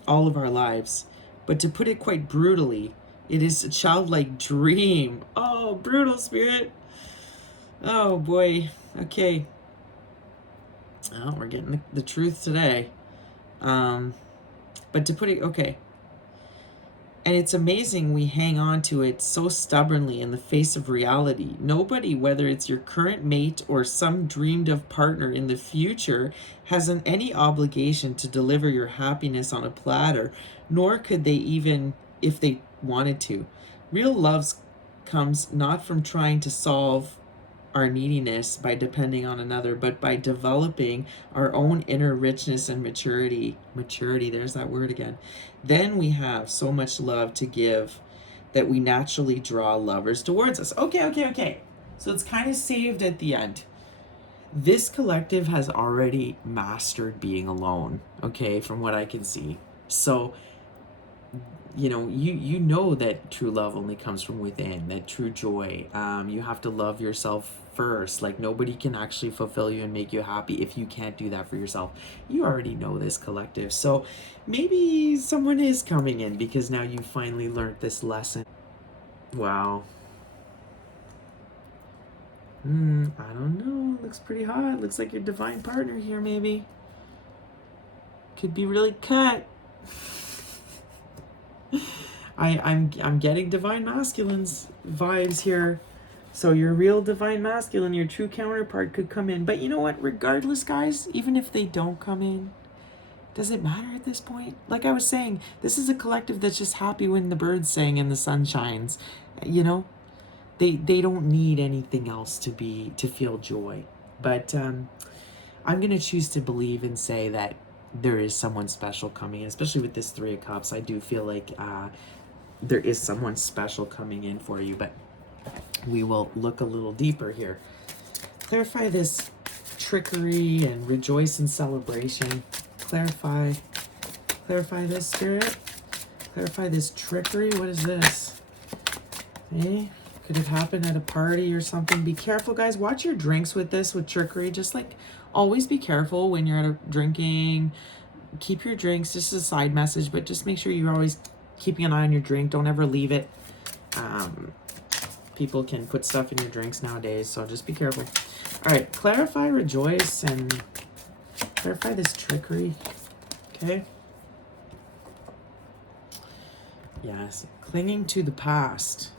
all of our lives. But to put it quite brutally, it is a childlike dream. Oh, brutal, spirit. Oh boy. Okay. Oh, we're getting the truth today. But to put it, okay. And it's amazing we hang on to it so stubbornly in the face of reality. Nobody, whether it's your current mate or some dreamed of partner in the future, has any obligation to deliver your happiness on a platter, nor could they even if they wanted to. Real love comes not from trying to solve our neediness by depending on another, but by developing our own inner richness and maturity. Maturity, there's that word again. Then we have so much love to give that we naturally draw lovers towards us. Okay. So it's kind of saved at the end. This collective has already mastered being alone, okay, from what I can see. So you know, you know that true love only comes from within, that true joy. You have to love yourself first. Like, nobody can actually fulfill you and make you happy if you can't do that for yourself. You already know this, collective. So maybe someone is coming in because now you finally learned this lesson. Wow. I don't know. Looks pretty hot. Looks like your divine partner here, maybe. Could be really cut. I'm getting divine masculines vibes here. So your real divine masculine, your true counterpart could come in. But you know what? Regardless, guys, even if they don't come in, does it matter at this point? Like I was saying, this is a collective that's just happy when the birds sing and the sun shines. You know, they don't need anything else to feel joy. But I'm gonna choose to believe and say that there is someone special coming in, especially with this Three of Cups. I do feel like there is someone special coming in for you, but we will look a little deeper here. Clarify this trickery and rejoice in celebration. Clarify this, Spirit. Clarify this trickery. What is this? Eh? Could have happened at a party or something. Be careful, guys. Watch your drinks with this, with trickery. Just like always be careful when you're at a drinking. Keep your drinks. Just a side message, but just make sure you're always keeping an eye on your drink. Don't ever leave it. People can put stuff in your drinks nowadays, so just be careful. All right, clarify, rejoice, and clarify this trickery. Okay. Yes, clinging to the past.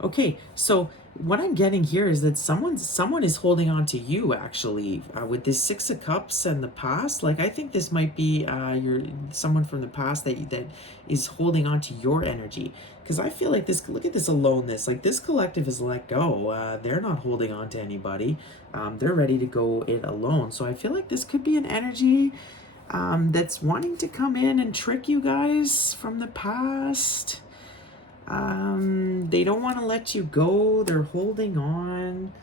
Okay, so what I'm getting here is that someone is holding on to you, actually, with this Six of Cups and the past. Like, I think this might be someone from the past that is holding on to your energy, because I feel like this. Look at this aloneness. Like, this collective has let go. They're not holding on to anybody. They're ready to go it alone. So I feel like this could be an energy that's wanting to come in and trick you guys from the past. They don't want to let you go. They're holding on.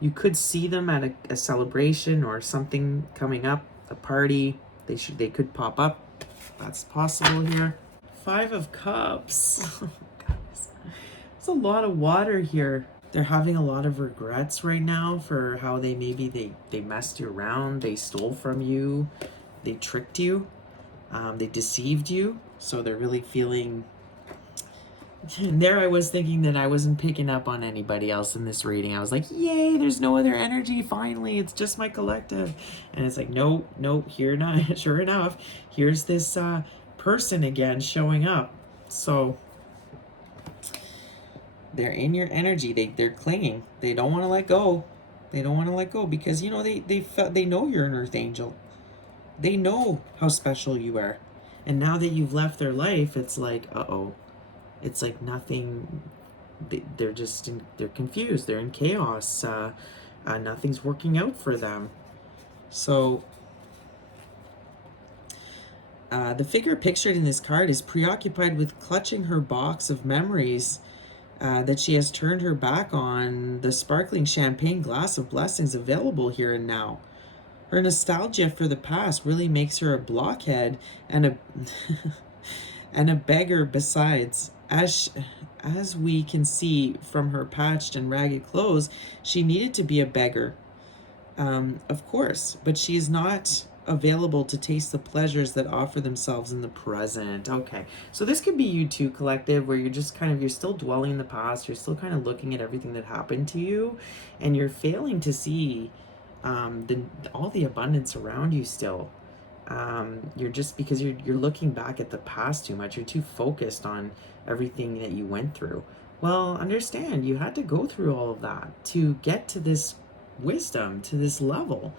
You could see them at a celebration or something coming up, a party. They could pop up. That's possible here. Five of Cups. Oh, guys. There's a lot of water here. They're having a lot of regrets right now for how they messed you around. They stole from you. They tricked you. They deceived you, so they're really feeling. And there I was thinking that I wasn't picking up on anybody else in this reading. I was like, yay, there's no other energy, finally, it's just my collective. And it's like, no, here not. Sure enough, here's this person again showing up. So they're in your energy. They're clinging. They don't want to let go. They don't want to let go because, you know, they know you're an earth angel. They know how special you are. And now that you've left their life, it's like, uh-oh. It's like nothing. They're confused. They're in chaos. Nothing's working out for them. So the figure pictured in this card is preoccupied with clutching her box of memories that she has turned her back on the sparkling champagne glass of blessings available here and now. Her nostalgia for the past really makes her a blockhead and a and a beggar besides. As we can see from her patched and ragged clothes, she needed to be a beggar, of course, but she is not available to taste the pleasures that offer themselves in the present. Okay, so this could be you too, collective, where you're just you're still dwelling in the past. You're still kind of looking at everything that happened to you, and you're failing to see all the abundance around you still. You're just, because you're looking back at the past too much. You're too focused on everything that you went through. Well, understand, you had to go through all of that to get to this wisdom, to this level.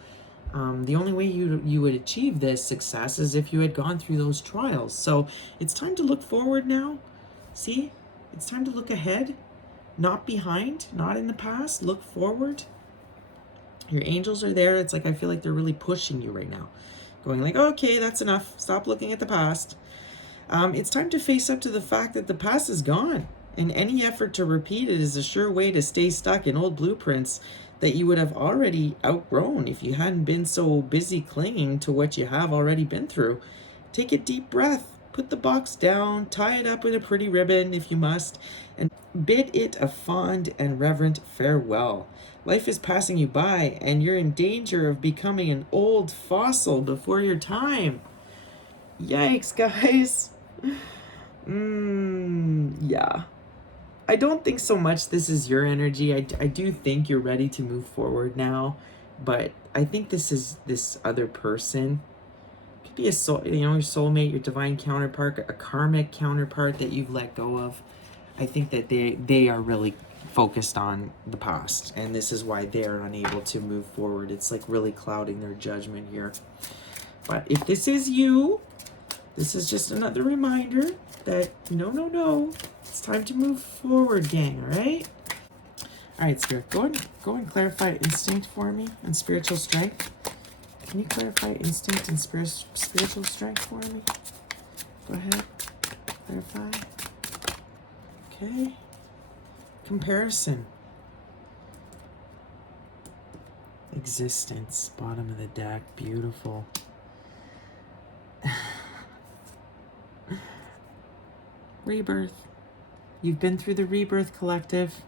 The only way you would achieve this success is if you had gone through those trials. So it's time to look forward now. See, it's time to look ahead, not behind, not in the past. Look forward. Your angels are there. It's like, I feel like they're really pushing you right now, going like, okay, that's enough. Stop looking at the past. It's time to face up to the fact that the past is gone, and any effort to repeat it is a sure way to stay stuck in old blueprints that you would have already outgrown if you hadn't been so busy clinging to what you have already been through. Take a deep breath. Put the box down, tie it up with a pretty ribbon if you must, and bid it a fond and reverent farewell. Life is passing you by, and you're in danger of becoming an old fossil before your time. Yikes, guys. Yeah. I don't think so much this is your energy. I do think you're ready to move forward now, but I think this is this other person. Could be a soul, your soulmate, your divine counterpart, a karmic counterpart that you've let go of. I think that they are really focused on the past, and this is why they're unable to move forward. It's like really clouding their judgment here. But if this is you, this is just another reminder that no, it's time to move forward, gang. All right. All right, Spirit, go and clarify instinct for me and spiritual strength. Can you clarify instinct and spiritual strength for me? Go ahead. Clarify. Okay. Comparison. Existence. Bottom of the deck. Beautiful. Rebirth. You've been through the rebirth, collective.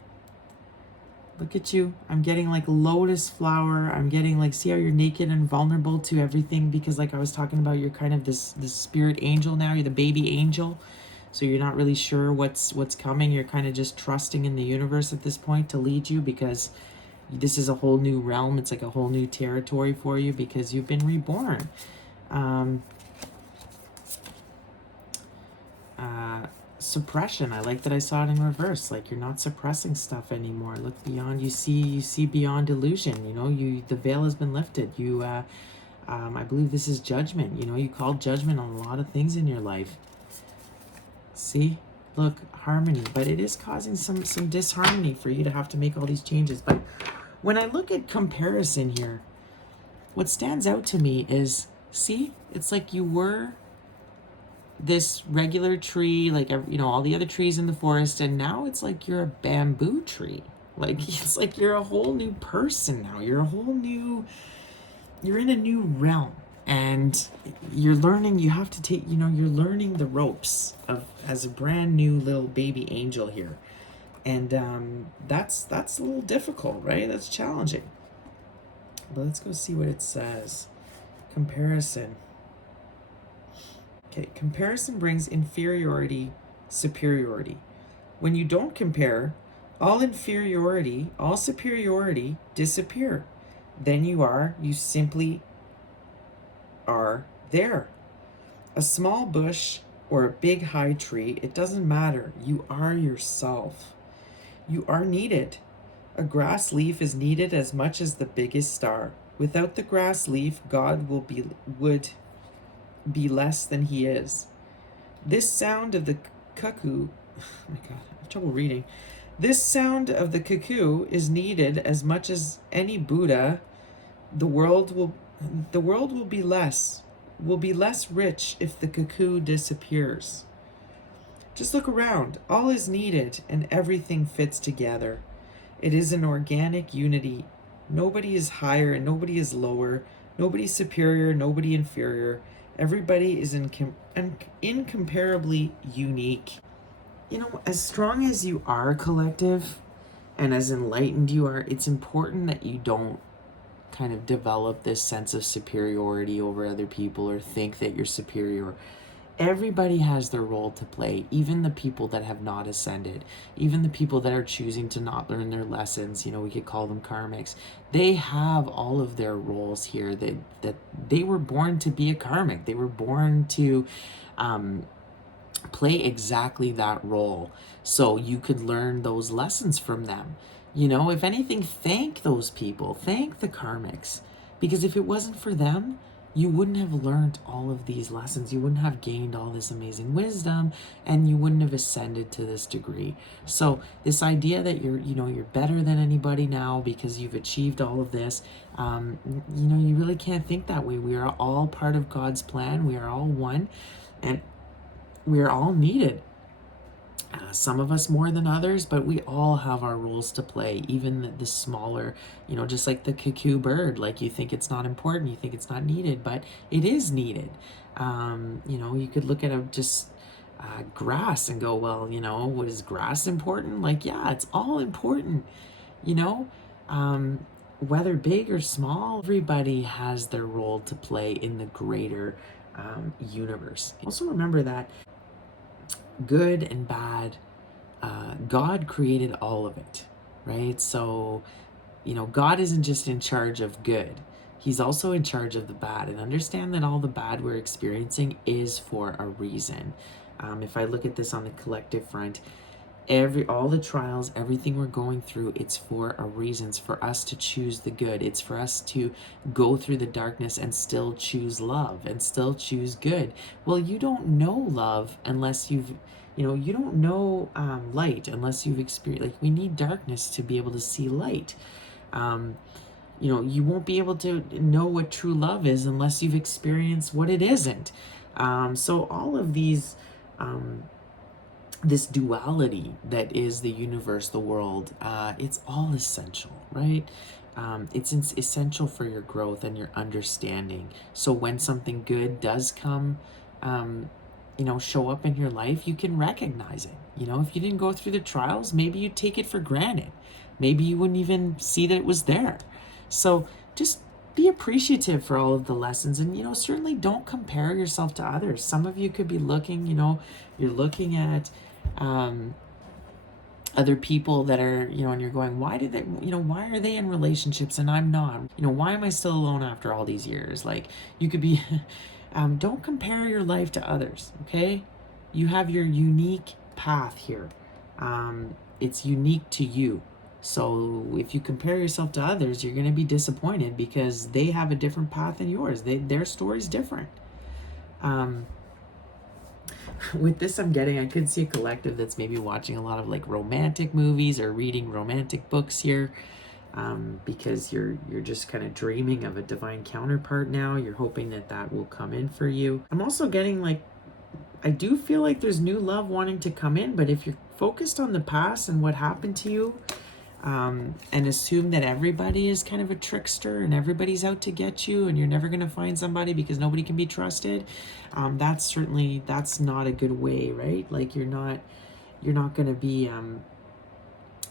Look at you. I'm getting like lotus flower. I'm getting like, see how you're naked and vulnerable to everything, because like I was talking about, you're kind of this spirit angel now. You're the baby angel. So you're not really sure what's coming. You're kind of just trusting in the universe at this point to lead you, because this is a whole new realm. It's like a whole new territory for you because you've been reborn. Suppression. I like that I saw it in reverse. Like you're not suppressing stuff anymore. Look beyond. You see beyond illusion. The veil has been lifted. I believe this is judgment. You called judgment on a lot of things in your life. See, look, harmony, but it is causing some disharmony for you to have to make all these changes. But when I look at comparison here, what stands out to me is, see, it's like you were this regular tree, like all the other trees in the forest, and now it's like you're a bamboo tree. Like it's like you're a whole new person now. You're in a new realm, and you're learning. You have to take, you're learning the ropes of as a brand new little baby angel here, and that's a little difficult, right? That's challenging. But let's go see what it says. Comparison. Okay, comparison brings inferiority, superiority. When you don't compare, all superiority disappear. Then you simply are there. A small bush or a big high tree, it doesn't matter. You are yourself. You are needed. A grass leaf is needed as much as the biggest star. Without the grass leaf, God would be less than he is. This sound of the cuckoo, oh my God, I have trouble reading. This sound of the cuckoo is needed as much as any Buddha. The world will be less rich if the cuckoo disappears. Just look around. All is needed and everything fits together. It is an organic unity. Nobody is higher and nobody is lower. Nobody superior, nobody inferior. Everybody is incomparably unique. As strong as you are, collective, and as enlightened you are, it's important that you don't kind of develop this sense of superiority over other people or think that you're superior. Everybody has their role to play, even the people that have not ascended, even the people that are choosing to not learn their lessons. We could call them karmics. They have all of their roles here, that they were born to be a karmic. They were born to play exactly that role, so you could learn those lessons from them. If anything, thank those people, thank the karmics, because if it wasn't for them, you wouldn't have learned all of these lessons. You wouldn't have gained all this amazing wisdom, and you wouldn't have ascended to this degree. So this idea that you're better than anybody now because you've achieved all of this, you really can't think that way. We are all part of God's plan. We are all one, and we are all needed. Some of us more than others, but we all have our roles to play, even the smaller, just like the cuckoo bird. Like, you think it's not important, you think it's not needed, but it is needed. You could look at just grass and go, well, what is grass important? Like, yeah, it's all important, you know? Whether big or small, everybody has their role to play in the greater universe. Also remember that good and bad, God created all of it, right? So, God isn't just in charge of good, He's also in charge of the bad. And understand that all the bad we're experiencing is for a reason. If I look at this on the collective front, all the trials, everything we're going through, it's for a reason. It's for us to choose the good. It's for us to go through the darkness and still choose love and still choose good. Well, you don't know love unless you don't know light unless you've experienced. Like, we need darkness to be able to see light. You won't be able to know what true love is unless you've experienced what it isn't. So all of these this duality that is the universe, the world, it's all essential, right? It's essential for your growth and your understanding. So when something good does come, show up in your life, you can recognize it. If you didn't go through the trials, maybe you take it for granted. Maybe you wouldn't even see that it was there. So just be appreciative for all of the lessons, and certainly don't compare yourself to others. Some of you could be looking, you're looking at other people that are, and you're going, why are they in relationships and I'm not? Why am I still alone after all these years? Like, you could be, don't compare your life to others, okay? You have your unique path here. It's unique to you. So if you compare yourself to others, you're going to be disappointed because they have a different path than yours. Their story's different. With this, I could see a collective that's maybe watching a lot of like romantic movies or reading romantic books here, because you're just kind of dreaming of a divine counterpart now. You're hoping that will come in for you. I'm also getting I do feel like there's new love wanting to come in, but if you're focused on the past and what happened to you, and assume that everybody is kind of a trickster and everybody's out to get you and you're never going to find somebody because nobody can be trusted, that's not a good way, right? Like, you're not going to be,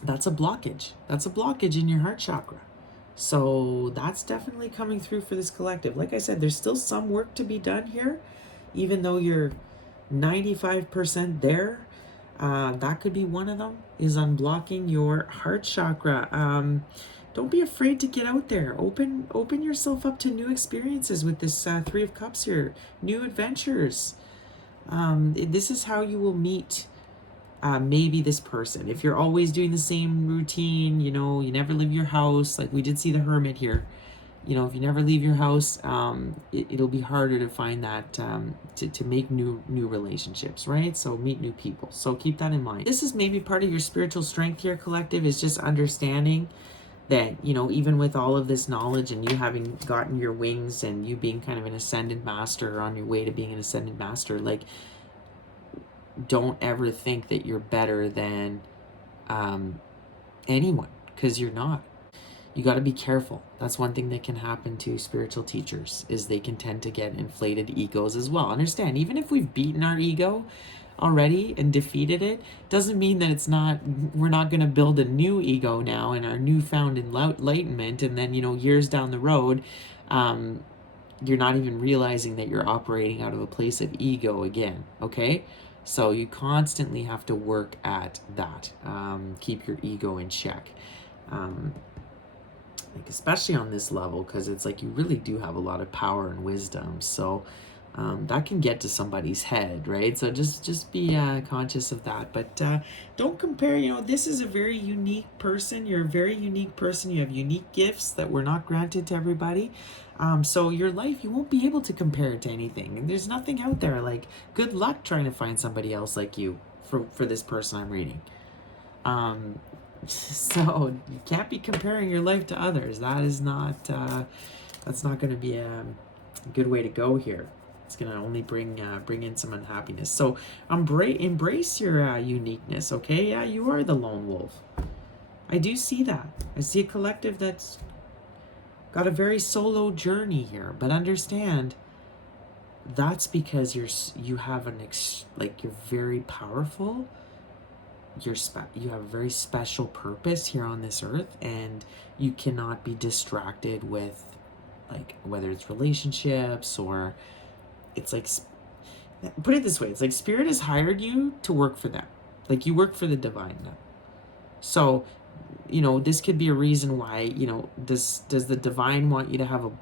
that's a blockage in your heart chakra. So that's definitely coming through for this collective. Like I said, there's still some work to be done here, even though you're 95% there. That could be one of them, is unblocking your heart chakra. Don't be afraid to get out there. Open yourself up to new experiences with this Three of Cups here. New adventures. This is how you will meet maybe this person. If you're always doing the same routine, you never leave your house. Like, we did see the Hermit here. If you never leave your house, it'll be harder to find that, to make new relationships, right? So meet new people. So keep that in mind. This is maybe part of your spiritual strength here, collective, is just understanding that, even with all of this knowledge and you having gotten your wings and you being kind of an ascended master, or on your way to being an ascended master, like, don't ever think that you're better than anyone, because you're not. You got to be careful. That's one thing that can happen to spiritual teachers, is they can tend to get inflated egos as well. Understand, even if we've beaten our ego already and defeated it, doesn't mean that we're not going to build a new ego now in our newfound enlightenment, and then, years down the road, you're not even realizing that you're operating out of a place of ego again, okay? So you constantly have to work at that. Keep your ego in check. Especially on this level, because it's like you really do have a lot of power and wisdom. So that can get to somebody's head, right? So just be conscious of that. But don't compare. This is a very unique person. You're a very unique person. You have unique gifts that were not granted to everybody. So your life, you won't be able to compare it to anything. And there's nothing out there. Like, good luck trying to find somebody else like you for this person I'm reading. So you can't be comparing your life to others. That is not, that's not going to be a good way to go here. It's gonna only bring in some unhappiness. So embrace your uniqueness, okay? Yeah, you are the lone wolf. I do see that. I see a collective that's got a very solo journey here, but understand that's because you have you're very powerful. You have a very special purpose here on this earth, and you cannot be distracted with, like, whether it's relationships or it's like, put it this way, it's like spirit has hired you to work for them, like you work for the divine now. So this could be a reason why, does the divine want you to have a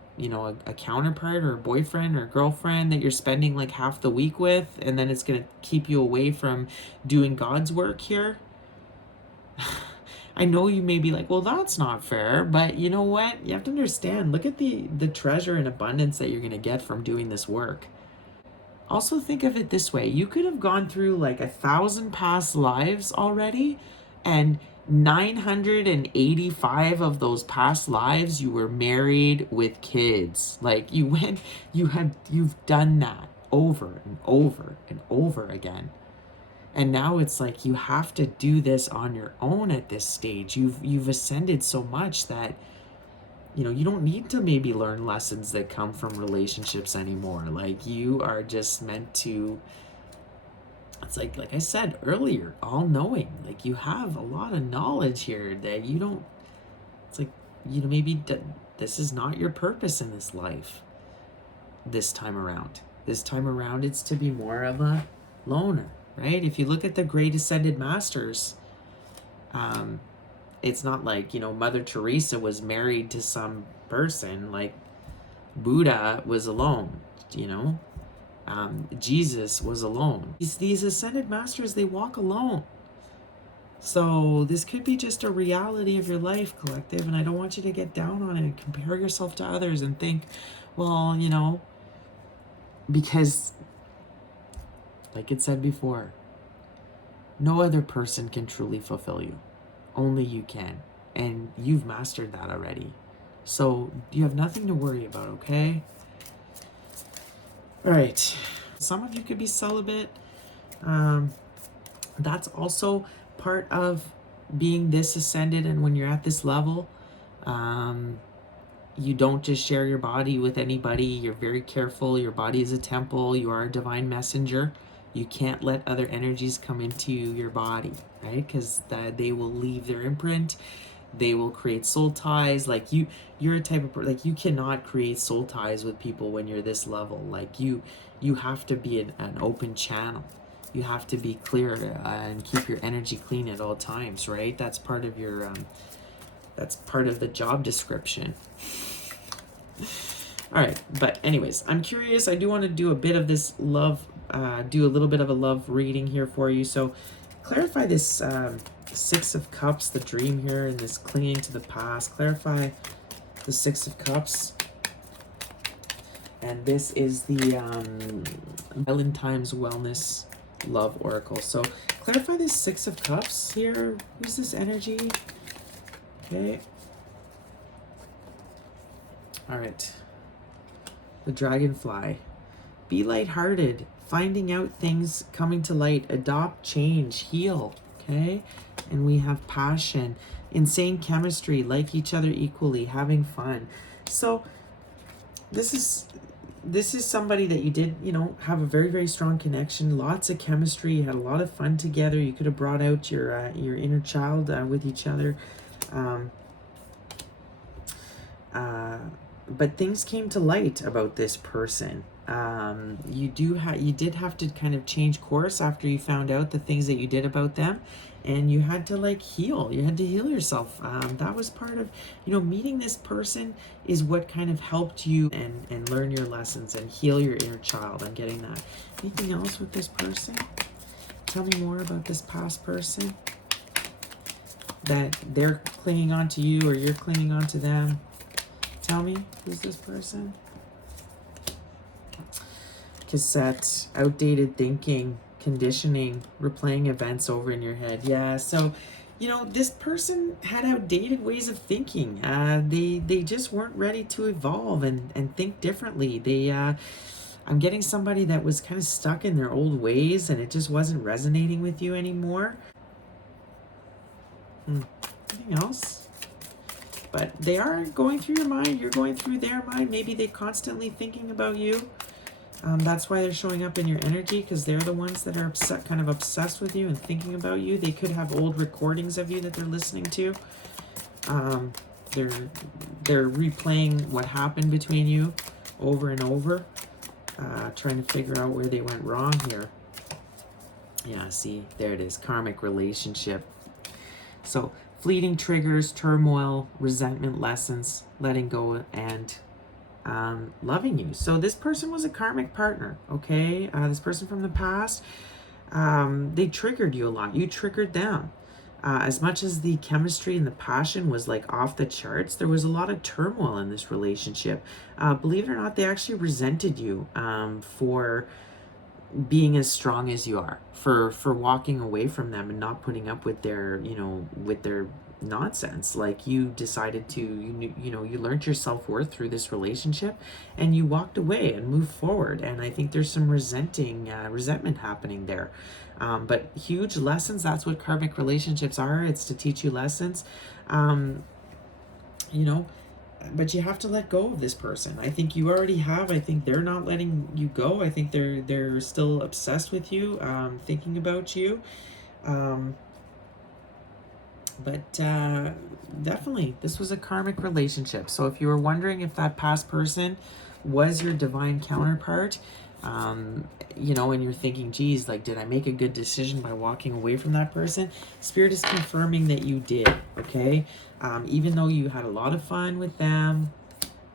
counterpart or a boyfriend or a girlfriend that you're spending like half the week with, and then it's going to keep you away from doing God's work here? I know you may be like, well, that's not fair, but you know what? You have to understand, look at the treasure and abundance that you're going to get from doing this work. Also think of it this way. You could have gone through like 1,000 past lives already, and 985 of those past lives you were married with kids. Like you've done that over and over and over again. And now it's like you have to do this on your own at this stage. You've ascended so much that you don't need to maybe learn lessons that come from relationships anymore. Like you are just meant to, it's like I said earlier, all knowing. Like you have a lot of knowledge here that you don't, it's like, maybe this is not your purpose in this life this time around. This time around, it's to be more of a loner, right? If you look at the great ascended masters, it's not like, Mother Teresa was married to some person. Like Buddha was alone, Jesus was alone. These ascended masters, they walk alone. So this could be just a reality of your life, collective, and I don't want you to get down on it and compare yourself to others and think, well, because like it said before, no other person can truly fulfill you. Only you can. And you've mastered that already. So you have nothing to worry about, okay? All right. Some of you could be celibate. That's also part of being this ascended, and when you're at this level, you don't just share your body with anybody. You're very careful. Your body is a temple. You are a divine messenger. You can't let other energies come into your body, right? Because they will leave their imprint. They will create soul ties. Like you're a type of, like, you cannot create soul ties with people when you're this level. Like you have to be an open channel. You have to be clear and keep your energy clean at all times, right? That's part of your, that's part of the job description. All right, but anyways, I'm curious. I do want to do a bit of this love, do a little bit of a love reading here for you. So clarify this Six of Cups, the dream here, and this clinging to the past. Clarify the Six of Cups. And this is the Valentine's Wellness Love Oracle. So clarify this Six of Cups here. Who's this energy? Okay. All right. The Dragonfly. Be lighthearted. Finding out things coming to light. Adopt, change, heal. Okay. And we have passion. Insane chemistry. Like each other equally. Having fun. So this is somebody that you did, have a very, very strong connection. Lots of chemistry. You had a lot of fun together. You could have brought out your inner child with each other. But things came to light about this person. You did have to kind of change course after you found out the things that you did about them, and you had to heal. You had to heal yourself. That was part of, meeting this person is what kind of helped you and learn your lessons and heal your inner child. I'm getting that. Anything else with this person? Tell me more about this past person that they're clinging on to you or you're clinging on to them. Tell me, who's this person? Cassette, outdated thinking, conditioning, replaying events over in your head. Yeah, so, this person had outdated ways of thinking. They just weren't ready to evolve and think differently. They I'm getting somebody that was kind of stuck in their old ways and it just wasn't resonating with you anymore. Anything else? But they are going through your mind. You're going through their mind. Maybe they're constantly thinking about you. That's why they're showing up in your energy, because they're the ones that are kind of obsessed with you and thinking about you. They could have old recordings of you that they're listening to. They're replaying what happened between you over and over, trying to figure out where they went wrong here. Yeah, see, there it is, karmic relationship. So fleeting triggers, turmoil, resentment lessons, letting go, and loving you. So this person was a karmic partner, okay? This person from the past, they triggered you a lot. You triggered them. As much as the chemistry and the passion was like off the charts, there was a lot of turmoil in this relationship. Believe it or not, they actually resented you for being as strong as you are, for walking away from them and not putting up with their, with their nonsense. Like, you decided to, you learned your self-worth through this relationship and you walked away and moved forward. And I think there's some resentment happening there. But huge lessons. That's what karmic relationships are. It's to teach you lessons. But you have to let go of this person. I think you already have. I think they're not letting you go. I think they're still obsessed with you, thinking about you. But definitely, this was a karmic relationship. So if you were wondering if that past person was your divine counterpart, and you're thinking, geez, like, did I make a good decision by walking away from that person? Spirit is confirming that you did, okay? Even though you had a lot of fun with them,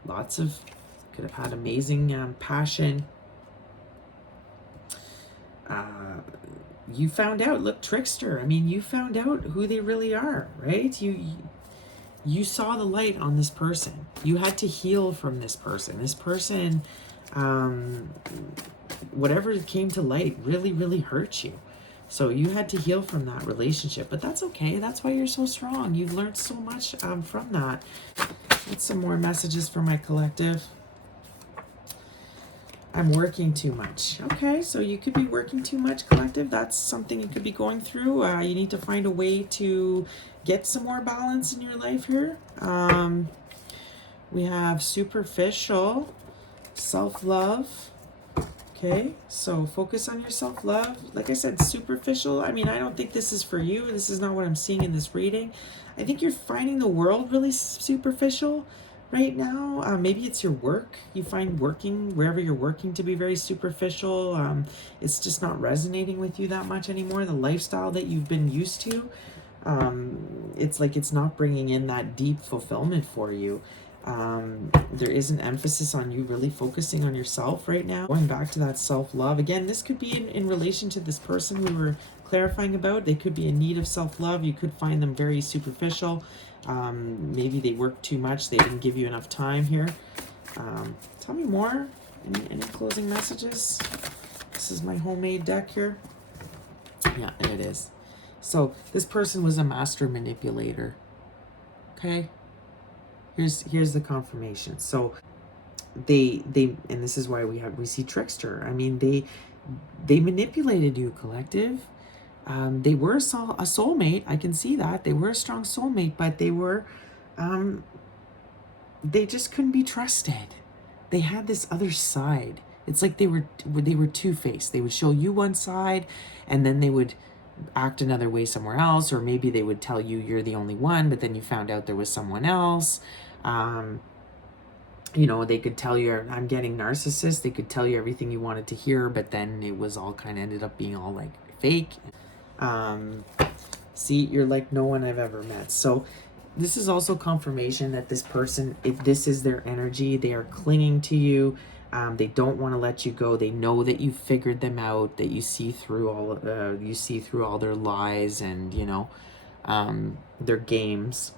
could have had amazing passion. You found out, look, trickster. I mean, you found out who they really are, right? You saw the light on this person. You had to heal from this person. This person, whatever came to light really, really hurt you. So you had to heal from that relationship, but that's okay. That's why you're so strong. You've learned so much from that. Let's some more messages for my collective. I'm working too much. Okay, so you could be working too much, collective. That's something you could be going through. You need to find a way to get some more balance in your life here. We have superficial, self-love. Okay, so focus on your self-love. Like I said, superficial. I mean, I don't think this is for you. This is not what I'm seeing in this reading. I think you're finding the world really superficial right now. Maybe it's your work. You find working, wherever you're working, to be very superficial. It's just not resonating with you that much anymore. The lifestyle that you've been used to, it's like it's not bringing in that deep fulfillment for you. There is an emphasis on you really focusing on yourself right now. Going back to that self-love. Again, this could be in relation to this person we were clarifying about. They could be in need of self-love. You could find them very superficial. Maybe they work too much. They didn't give you enough time here. Tell me more. Any closing messages? This is my homemade deck here. Yeah, it is. So this person was a master manipulator. Okay. Here's the confirmation. So they and this is why we see trickster. I mean, they manipulated you, collective. They were a soulmate. I can see that. They were a strong soulmate, but they just couldn't be trusted. They had this other side. It's like they were two-faced. They would show you one side, and then they would act another way somewhere else, or maybe they would tell you you're the only one, but then you found out there was someone else. They could tell you, I'm getting narcissist. They could tell you everything you wanted to hear, but then it was all kind of ended up being all like fake. See, you're like no one I've ever met. So this is also confirmation that this person, if this is their energy, they are clinging to you. They don't want to let you go. They know that you figured them out, that you see through all their lies and their games.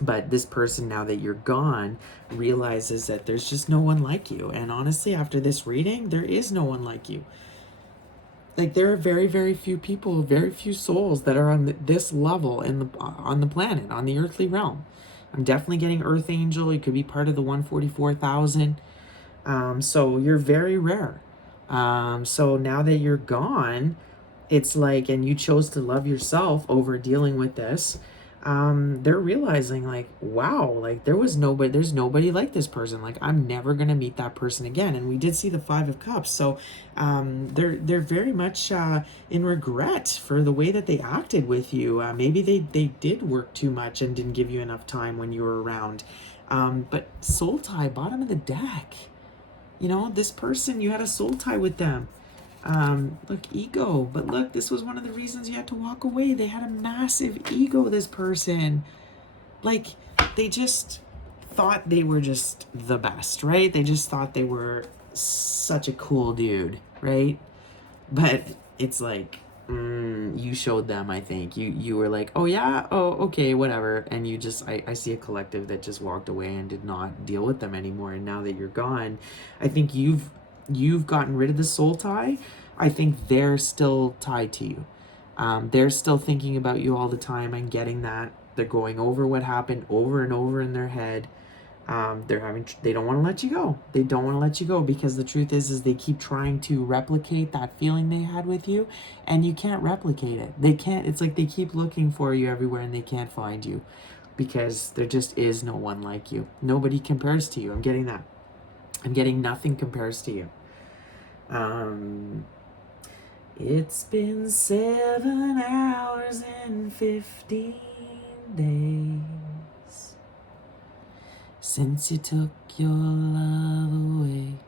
But this person, now that you're gone, realizes that there's just no one like you. And honestly, after this reading, there is no one like you. Like, there are very, very few people, very few souls that are on this level on the planet, on the earthly realm. I'm definitely getting Earth Angel. You could be part of the 144,000. So you're very rare. So now that you're gone, it's like, and you chose to love yourself over dealing with this. They're realizing like, wow, like there's nobody like this person. Like I'm never gonna meet that person again. And we did see the Five of Cups, so they're very much in regret for the way that they acted with you. Maybe they did work too much and didn't give you enough time when you were around. But soul tie, bottom of the deck. You know, this person, you had a soul tie with them. Look, ego. But look, this was one of the reasons you had to walk away. They had a massive ego, this person. Like, they just thought they were just the best, right? They just thought they were such a cool dude, right? But it's like, you showed them, I think. You were like, oh yeah, oh okay, whatever. And you just, I see a collective that just walked away and did not deal with them anymore. And now that you're gone, I think you've gotten rid of the soul tie. I think they're still tied to you. They're still thinking about you all the time and getting that. They're going over what happened over and over in their head. They don't want to let you go. They don't want to let you go because the truth is they keep trying to replicate that feeling they had with you, and you can't replicate it. They can't. It's like they keep looking for you everywhere and they can't find you because there just is no one like you. Nobody compares to you. I'm getting that. I'm getting nothing compares to you. It's been 7 hours and 15 days since you took your love away.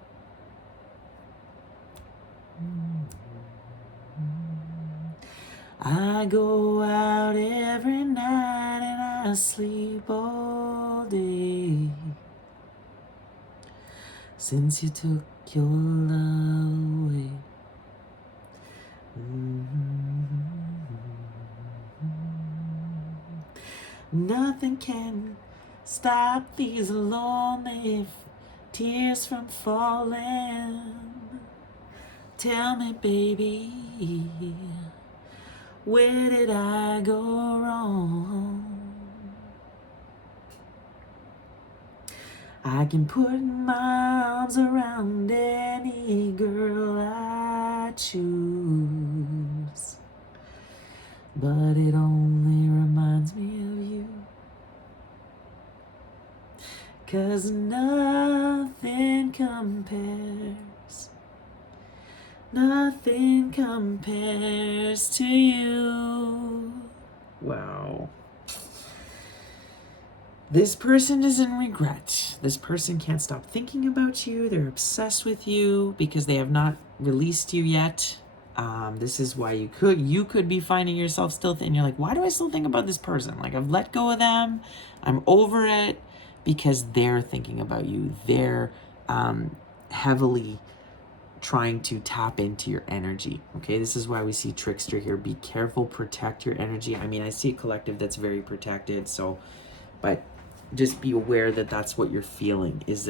I go out every night and I sleep all day since you took your love away. Nothing can stop these lonely tears from falling. Tell me, baby, where did I go wrong? I can put my arms around any girl I choose, but it only reminds me of you. 'Cause nothing compares to you. Wow. This person is in regret. This person can't stop thinking about you. They're obsessed with you because they have not released you yet. This is why you could be finding yourself still and you're like, why do I still think about this person? Like, I've let go of them. I'm over it, because they're thinking about you. They're heavily trying to tap into your energy. Okay, this is why we see trickster here. Be careful, protect your energy. I mean, I see a collective that's very protected, so, but just be aware that that's what you're feeling is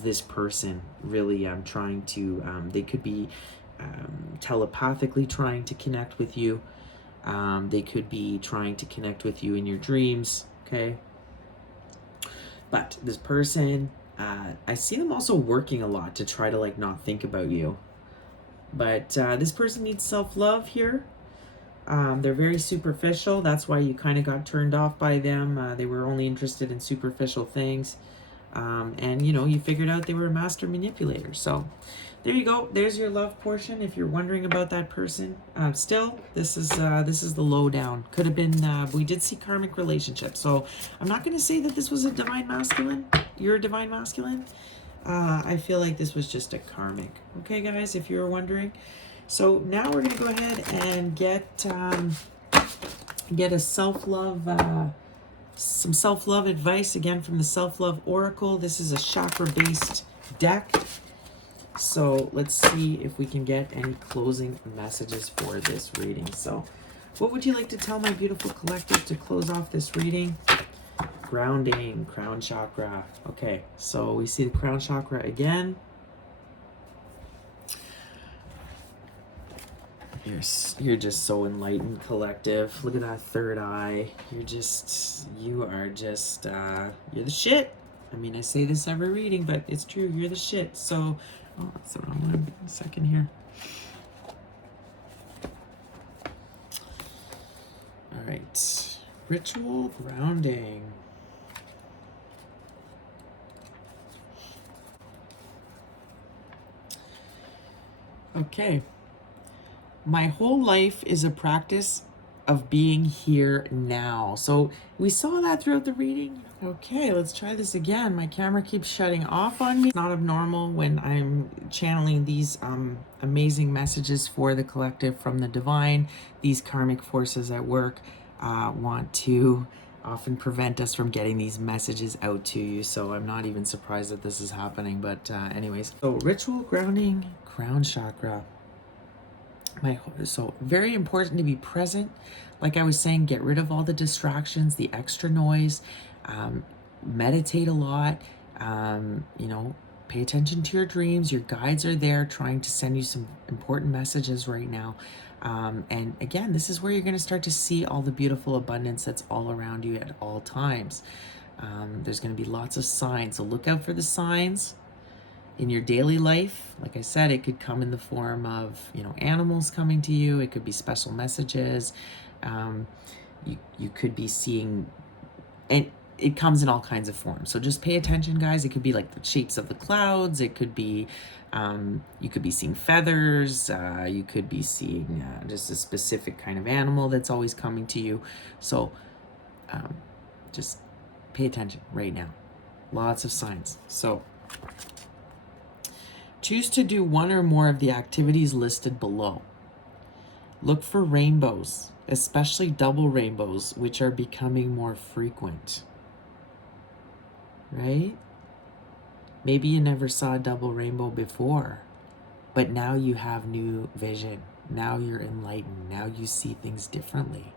this person really trying to they could be telepathically trying to connect with you. They could be trying to connect with you in your dreams. Okay, but this person, I see them also working a lot to try to like not think about you. But this person needs self-love here. They're very superficial. That's why you kind of got turned off by them. They were only interested in superficial things. And, you know, you figured out they were a master manipulator. So there you go. There's your love portion. If you're wondering about that person, still, this is the lowdown. Could have been, we did see karmic relationships. So I'm not going to say that this was a divine masculine. You're a divine masculine. I feel like this was just a karmic. Okay, guys, if you were wondering. So now we're gonna go ahead and get a self-love, some self-love advice again from the Self-Love Oracle. This is a chakra-based deck. So let's see if we can get any closing messages for this reading. So what would you like to tell my beautiful collective to close off this reading? Grounding, crown chakra. Okay, so we see the crown chakra again. You're just so enlightened, collective. Look at that third eye. You're the shit. I mean, I say this every reading, but it's true. You're the shit. So, oh, that's the wrong one. A second here. All right. Ritual grounding. Okay. My whole life is a practice of being here now. So we saw that throughout the reading. Okay, let's try this again. My camera keeps shutting off on me. It's not abnormal when I'm channeling these amazing messages for the collective from the divine. These karmic forces at work want to often prevent us from getting these messages out to you. So I'm not even surprised that this is happening. But anyways, so ritual grounding, crown chakra. So very important to be present. Like I was saying, get rid of all the distractions, the extra noise, meditate a lot, pay attention to your dreams. Your guides are there trying to send you some important messages right now. And again, this is where you're going to start to see all the beautiful abundance that's all around you at all times. There's going to be lots of signs, so look out for the signs. In your daily life, like I said, it could come in the form of, animals coming to you. It could be special messages. You could be seeing, and it comes in all kinds of forms. So just pay attention, guys. It could be like the shapes of the clouds. It could be, you could be seeing feathers. You could be seeing just a specific kind of animal that's always coming to you. So just pay attention right now. Lots of signs. So choose to do one or more of the activities listed below. Look for rainbows, especially double rainbows, which are becoming more frequent. Right? Maybe you never saw a double rainbow before, but now you have new vision. Now you're enlightened. Now you see things differently.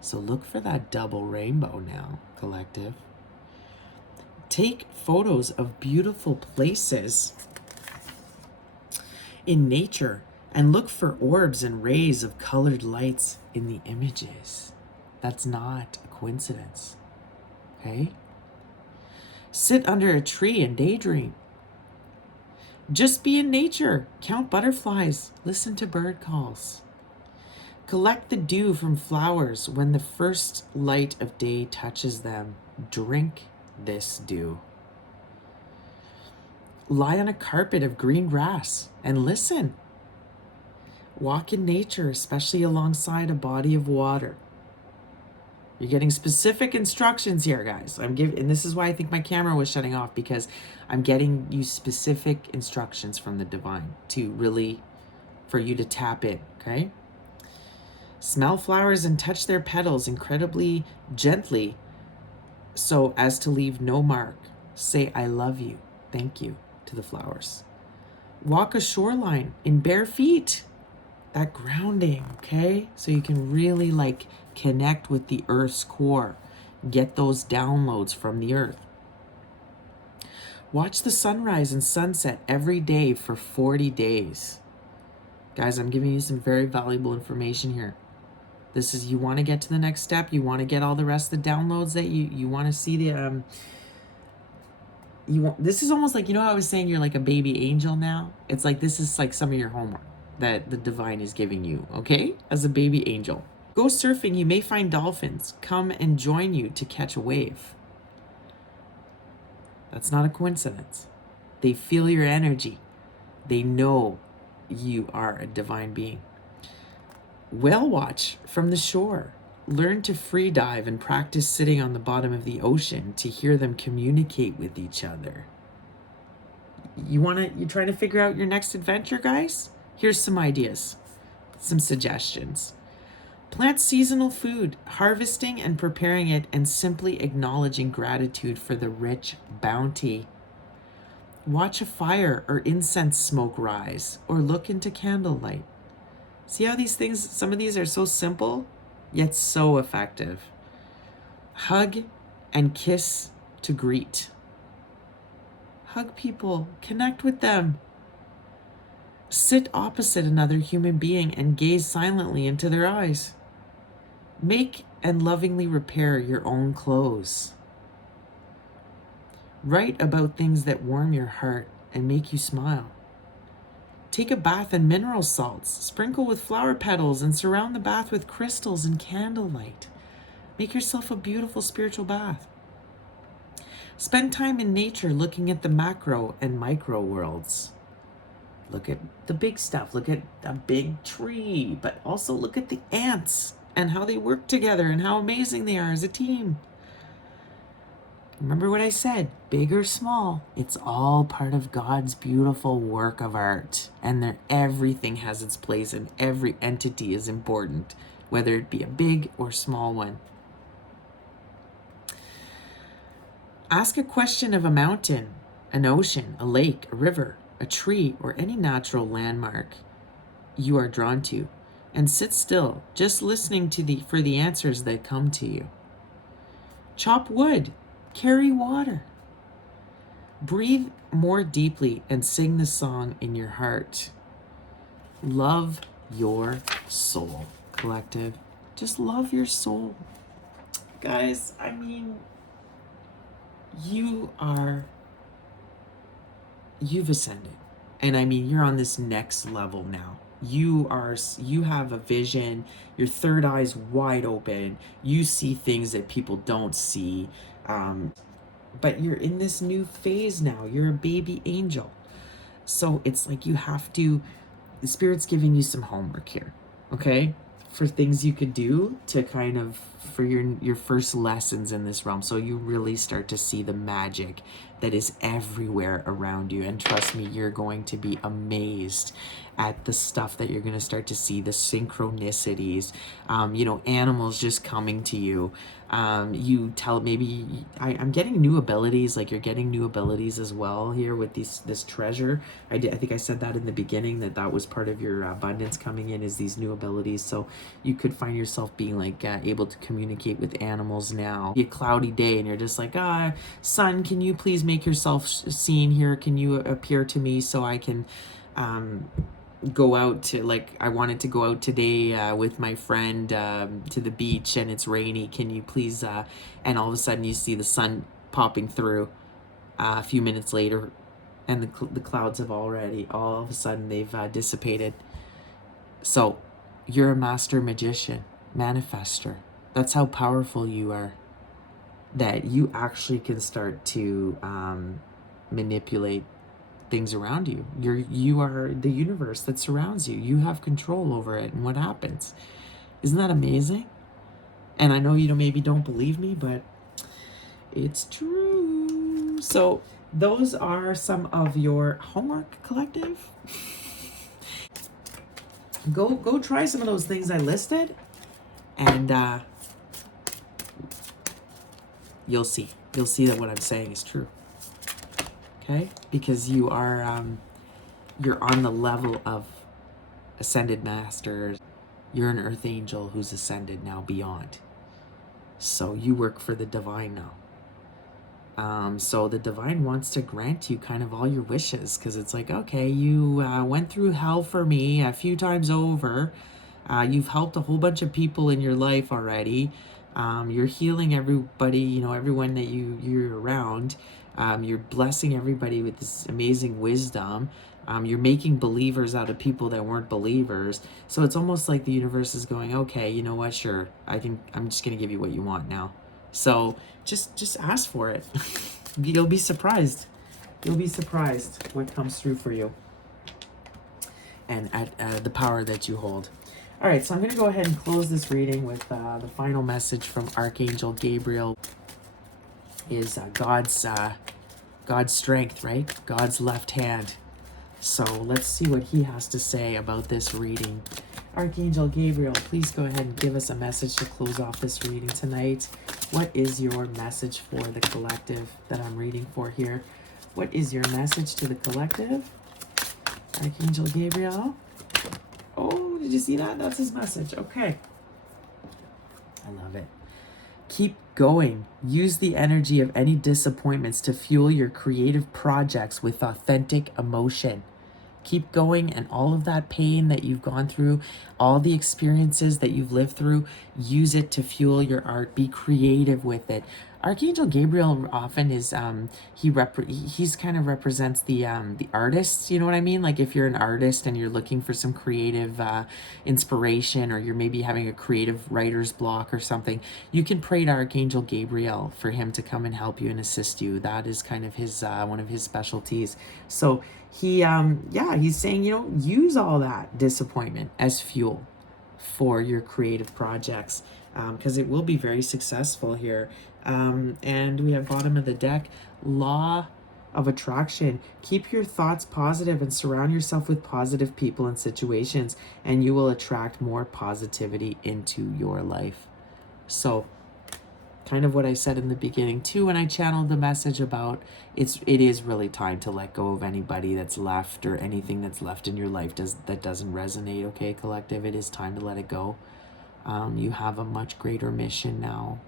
So look for that double rainbow now, collective. Take photos of beautiful places in nature and look for orbs and rays of colored lights in the images. That's not a coincidence. Okay? Sit under a tree and daydream. Just be in nature. Count butterflies. Listen to bird calls. Collect the dew from flowers when the first light of day touches them. Drink this dew. Lie on a carpet of green grass and listen. Walk in nature, especially alongside a body of water. You're getting specific instructions here, guys. And this is why I think my camera was shutting off, because I'm getting you specific instructions from the divine for you to tap in, okay? Smell flowers and touch their petals incredibly gently so as to leave no mark. Say, I love you, thank you to the flowers. Walk a shoreline in bare feet. That grounding, okay? So you can really connect with the earth's core. Get those downloads from the earth. Watch the sunrise and sunset every day for 40 days. Guys, I'm giving you some very valuable information here. This is, you want to get to the next step. You want to get all the rest of the downloads that you want to see the, this is almost like, how I was saying you're like a baby angel now? It's like, this is like some of your homework that the divine is giving you, okay? As a baby angel. Go surfing, you may find dolphins. Come and join you to catch a wave. That's not a coincidence. They feel your energy. They know you are a divine being. Whale watch from the shore. Learn to free dive and practice sitting on the bottom of the ocean to hear them communicate with each other. You trying to figure out your next adventure, guys? Here's some ideas, some suggestions. Plant seasonal food, harvesting and preparing it, and simply acknowledging gratitude for the rich bounty. Watch a fire or incense smoke rise, or look into candlelight. See how some of these are so simple, yet so effective. Hug and kiss to greet. Hug people, connect with them. Sit opposite another human being and gaze silently into their eyes. Make and lovingly repair your own clothes. Write about things that warm your heart and make you smile. Take a bath in mineral salts, sprinkle with flower petals, and surround the bath with crystals and candlelight. Make yourself a beautiful spiritual bath. Spend time in nature looking at the macro and micro worlds. Look at the big stuff. Look at a big tree, but also look at the ants and how they work together and how amazing they are as a team. Remember what I said, big or small, it's all part of God's beautiful work of art. And everything has its place and every entity is important, whether it be a big or small one. Ask a question of a mountain, an ocean, a lake, a river, a tree, or any natural landmark you are drawn to, and sit still, just listening for the answers that come to you. Chop wood, carry water. Breathe more deeply and sing the song in your heart. Love your soul, collective. Just love your soul. Guys, I mean, you've ascended. And I mean, you're on this next level now. You have a vision, your third eye's wide open. You see things that people don't see. But you're in this new phase now. You're a baby angel. So it's like the Spirit's giving you some homework here, okay? For things you could do to kind of, for your first lessons in this realm. So you really start to see the magic that is everywhere around you. And trust me, you're going to be amazed at the stuff that you're going to start to see, the synchronicities, animals just coming to you. I'm getting new abilities, like you're getting new abilities as well here with this treasure. I think I said that in the beginning, that was part of your abundance coming in, is these new abilities. So you could find yourself being like able to communicate with animals now. Be a cloudy day and you're just like, sun, can you please make yourself seen here? Can you appear to me so I can go out to, like, I wanted to go out today with my friend to the beach and it's rainy. Can you please, and all of a sudden you see the sun popping through a few minutes later and the clouds have already, all of a sudden they've dissipated. So you're a master magician, manifester. That's how powerful you are, that you actually can start to manipulate things around you. You are the universe that surrounds you. You have control over it and what happens. Isn't that amazing? And I know you maybe don't believe me, but it's true. So those are some of your homework, collective. Go try some of those things I listed, and you'll see that what I'm saying is true. Okay, because you are you're on the level of ascended masters. You're an earth angel who's ascended now beyond. So you work for the divine now. So the divine wants to grant you kind of all your wishes, because it's like, okay, you went through hell for me a few times over. You've helped a whole bunch of people in your life already. You're healing everybody, everyone that you're around. You're blessing everybody with this amazing wisdom. You're making believers out of people that weren't believers. So it's almost like the universe is going, okay, you know what? Sure, I'm just gonna give you what you want now. So just ask for it. You'll be surprised. You'll be surprised what comes through for you, and at the power that you hold. All right, so I'm going to go ahead and close this reading with the final message from Archangel Gabriel. Is God's strength, right? God's left hand. So let's see what he has to say about this reading. Archangel Gabriel, please go ahead and give us a message to close off this reading tonight. What is your message for the collective that I'm reading for here? What is your message to the collective? Archangel Gabriel. Oh, did you see that? That's his message. Okay. I love it. Keep going. Use the energy of any disappointments to fuel your creative projects with authentic emotion. Keep going, and all of that pain that you've gone through, all the experiences that you've lived through, use it to fuel your art. Be creative with it. Archangel Gabriel often is he's kind of represents the artists, you know what I mean? Like if you're an artist and you're looking for some creative inspiration, or you're maybe having a creative writer's block or something, you can pray to Archangel Gabriel for him to come and help you and assist you. That is kind of his one of his specialties. So he's saying, use all that disappointment as fuel for your creative projects, because it will be very successful here. And we have bottom of the deck, law of attraction. Keep your thoughts positive and surround yourself with positive people and situations, and you will attract more positivity into your life. So kind of what I said in the beginning too, when I channeled the message about it is really time to let go of anybody that's left, or anything that's left in your life that doesn't resonate. Okay, collective, it is time to let it go. You have a much greater mission now.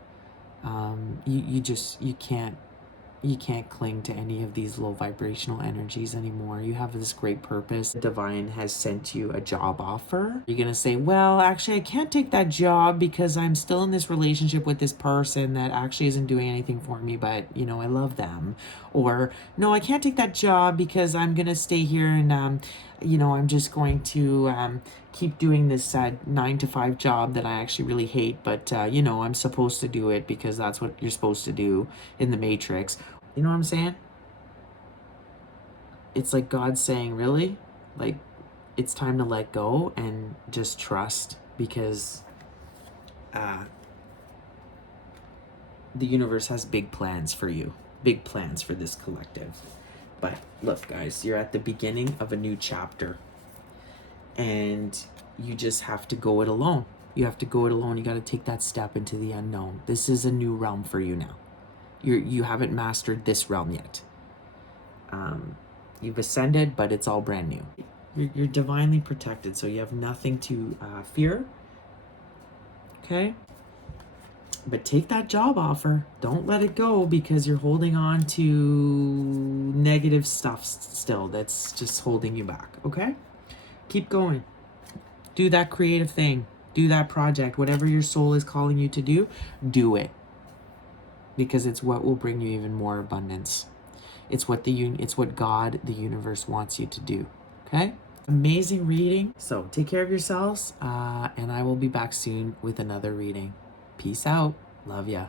You can't cling to any of these low vibrational energies anymore. You have this great purpose. The divine has sent you a job offer. You're gonna say, well, actually I can't take that job because I'm still in this relationship with this person that actually isn't doing anything for me, but I love them. Or no, I can't take that job because I'm gonna stay here and I'm just going to keep doing this 9-to-5 job that I actually really hate, but I'm supposed to do it because that's what you're supposed to do in the Matrix. You know what I'm saying? It's like God saying, really? Like, it's time to let go and just trust, because the universe has big plans for you, big plans for this collective. But look, guys, you're at the beginning of a new chapter, and you just have to go it alone. You have to go it alone. You got to take that step into the unknown. This is a new realm for you now. You haven't mastered this realm yet. You've ascended, but it's all brand new. You're divinely protected, so you have nothing to fear. Okay? But take that job offer. Don't let it go, because you're holding on to negative stuff still that's just holding you back. Okay? Keep going. Do that creative thing. Do that project. Whatever your soul is calling you to do it. Because it's what will bring you even more abundance. It's what God, the universe, wants you to do. Okay? Amazing reading. So take care of yourselves, and I will be back soon with another reading. Peace out. Love ya.